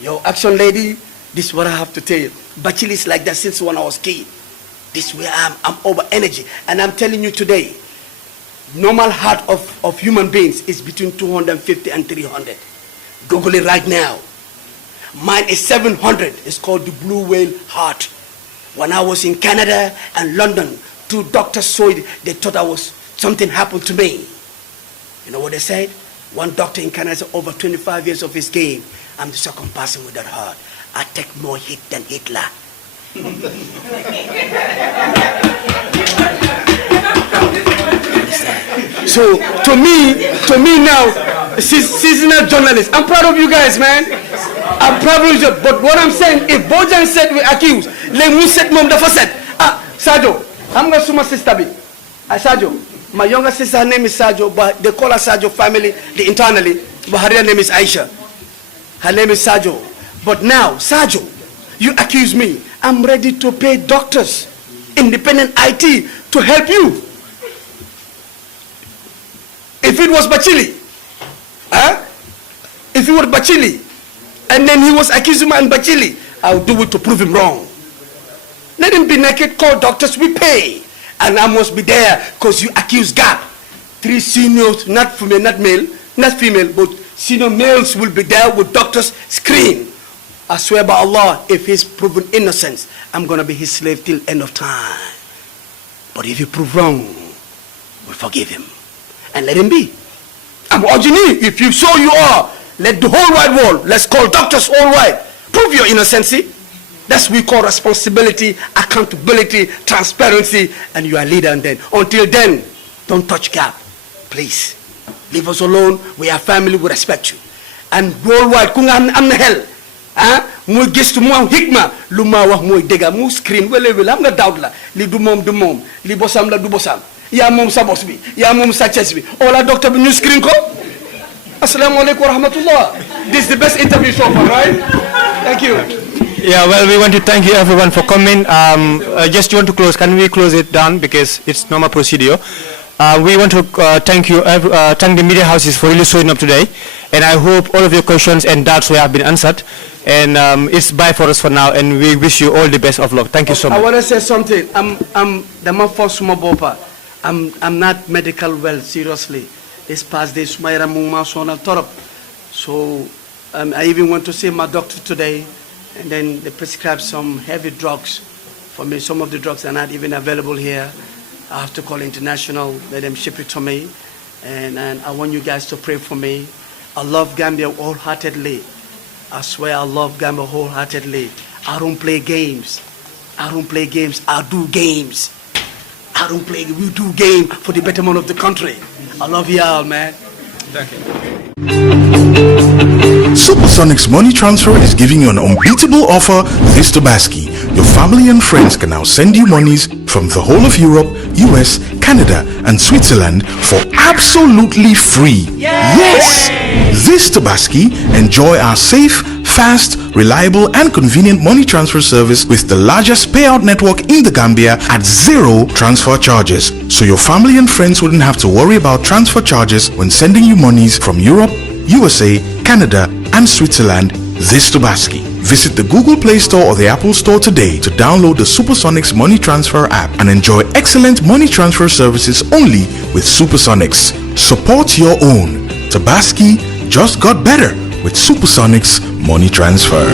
Yo, action lady, this is what I have to tell you. Bachili is like that since when I was kid. This way I'm over energy. And I'm telling you today, normal heart of human beings is between 250 and 300. Google it right now. Mine is 700. It's called the blue whale heart. When I was in Canada and London, 2 doctors saw it. They thought something happened to me. You know what they said? One doctor in Canada said, over 25 years of his game, I'm the second person with that heart. I take more hit than Hitler. So to me now, seasonal journalist, I'm proud of you guys, man. I'm proud of you. But what I'm saying, if Bojang said we accused, let me set mom the first set. Sajo, I'm going to sue my sister. Sajo, my younger sister, her name is Sajo, but they call her Sajo family, internally, but her real name is Aisha. Her name is Sajo. But now, Sajo, you accuse me. I'm ready to pay doctors, independent IT, to help you. If it was Bachili, if it was Bachili, and then he was accusing me and Bachili, I'll do it to prove him wrong. Let him be naked, call doctors, we pay. And I must be there because you accuse God. 3 seniors, not female, not male, not female, but senior males will be there with doctors screen. I swear by Allah, if he's proven innocent, I'm going to be his slave till end of time. But if you prove wrong, we forgive him. And let him be. I'm urging you, if you so you are, let the whole wide world, let's call doctors all wide. Prove your innocency. That's what we call responsibility, accountability, transparency, and you are a leader. And then, until then, don't touch God. Please. Leave us alone. We are family, we respect you. And worldwide, kung am na hell. Muy gis tu mu am hikma, lu ma wax moy dega mu screen wele am nga doubt la. Li du mom, li bosam la du bosam. Ya mom sa boss bi, ya mom sa chess bi. Ola doctor bi ñu screen ko. Assalamu alaikum wa rahmatullah. This is the best interview so far, right? Thank you. Yeah, well, we want to thank you everyone for coming. Just want to close. Can we close it down because it's normal procedure? We want to thank the media houses for really showing up today, and I hope all of your questions and doubts have been answered. And it's bye for us for now, and we wish you all the best of luck. Thank you so much. I want to say something. I'm the man for Sumabopa. I'm not medical well, seriously. This past day, so I even went to see my doctor today, and then they prescribed some heavy drugs for me. Some of the drugs are not even available here. I have to call international, let them ship it to me. And I want you guys to pray for me. I love Gambia wholeheartedly. I swear I love Gambia wholeheartedly. I don't play games. I don't play games. I do games. I don't play, we do game for the betterment of the country. I love y'all, man. Thank you. Supersonic's money transfer is giving you an unbeatable offer this Tobaski. Your family and friends can now send you monies from the whole of Europe, US, Canada and Switzerland for absolutely free. Yes! This Tobaski, enjoy our safe, fast, reliable and convenient money transfer service with the largest payout network in the Gambia at zero transfer charges. So your family and friends wouldn't have to worry about transfer charges when sending you monies from Europe, USA, Canada and Switzerland this Tobaski. Visit the Google Play Store or the Apple Store today to download the Supersonics Money Transfer app and enjoy excellent money transfer services only with Supersonics. Support your own. Tobaski just got better with Supersonics Money Transfer.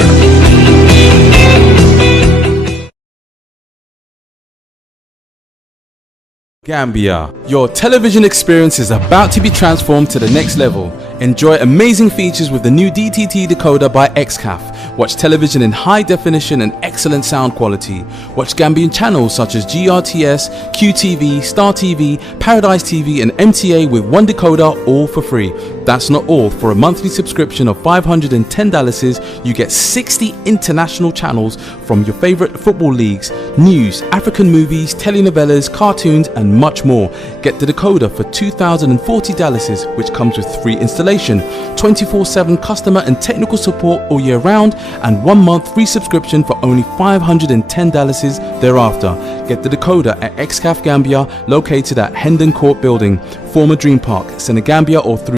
Gambia, your television experience is about to be transformed to the next level. Enjoy amazing features with the new DTT decoder by XCAF. Watch television in high definition and excellent sound quality. Watch Gambian channels such as GRTS, QTV, Star TV, Paradise TV and MTA with one decoder, all for free. That's not all. For a monthly subscription of $510, you get 60 international channels from your favorite football leagues, news, African movies, telenovelas, cartoons and much more. Get the decoder for $2,040, which comes with free installation, 24/7 customer and technical support all year round, and 1 month free subscription for only $510 thereafter. Get the decoder at XCAF Gambia, located at Hendon Court Building, former Dream Park, Senegambia, or through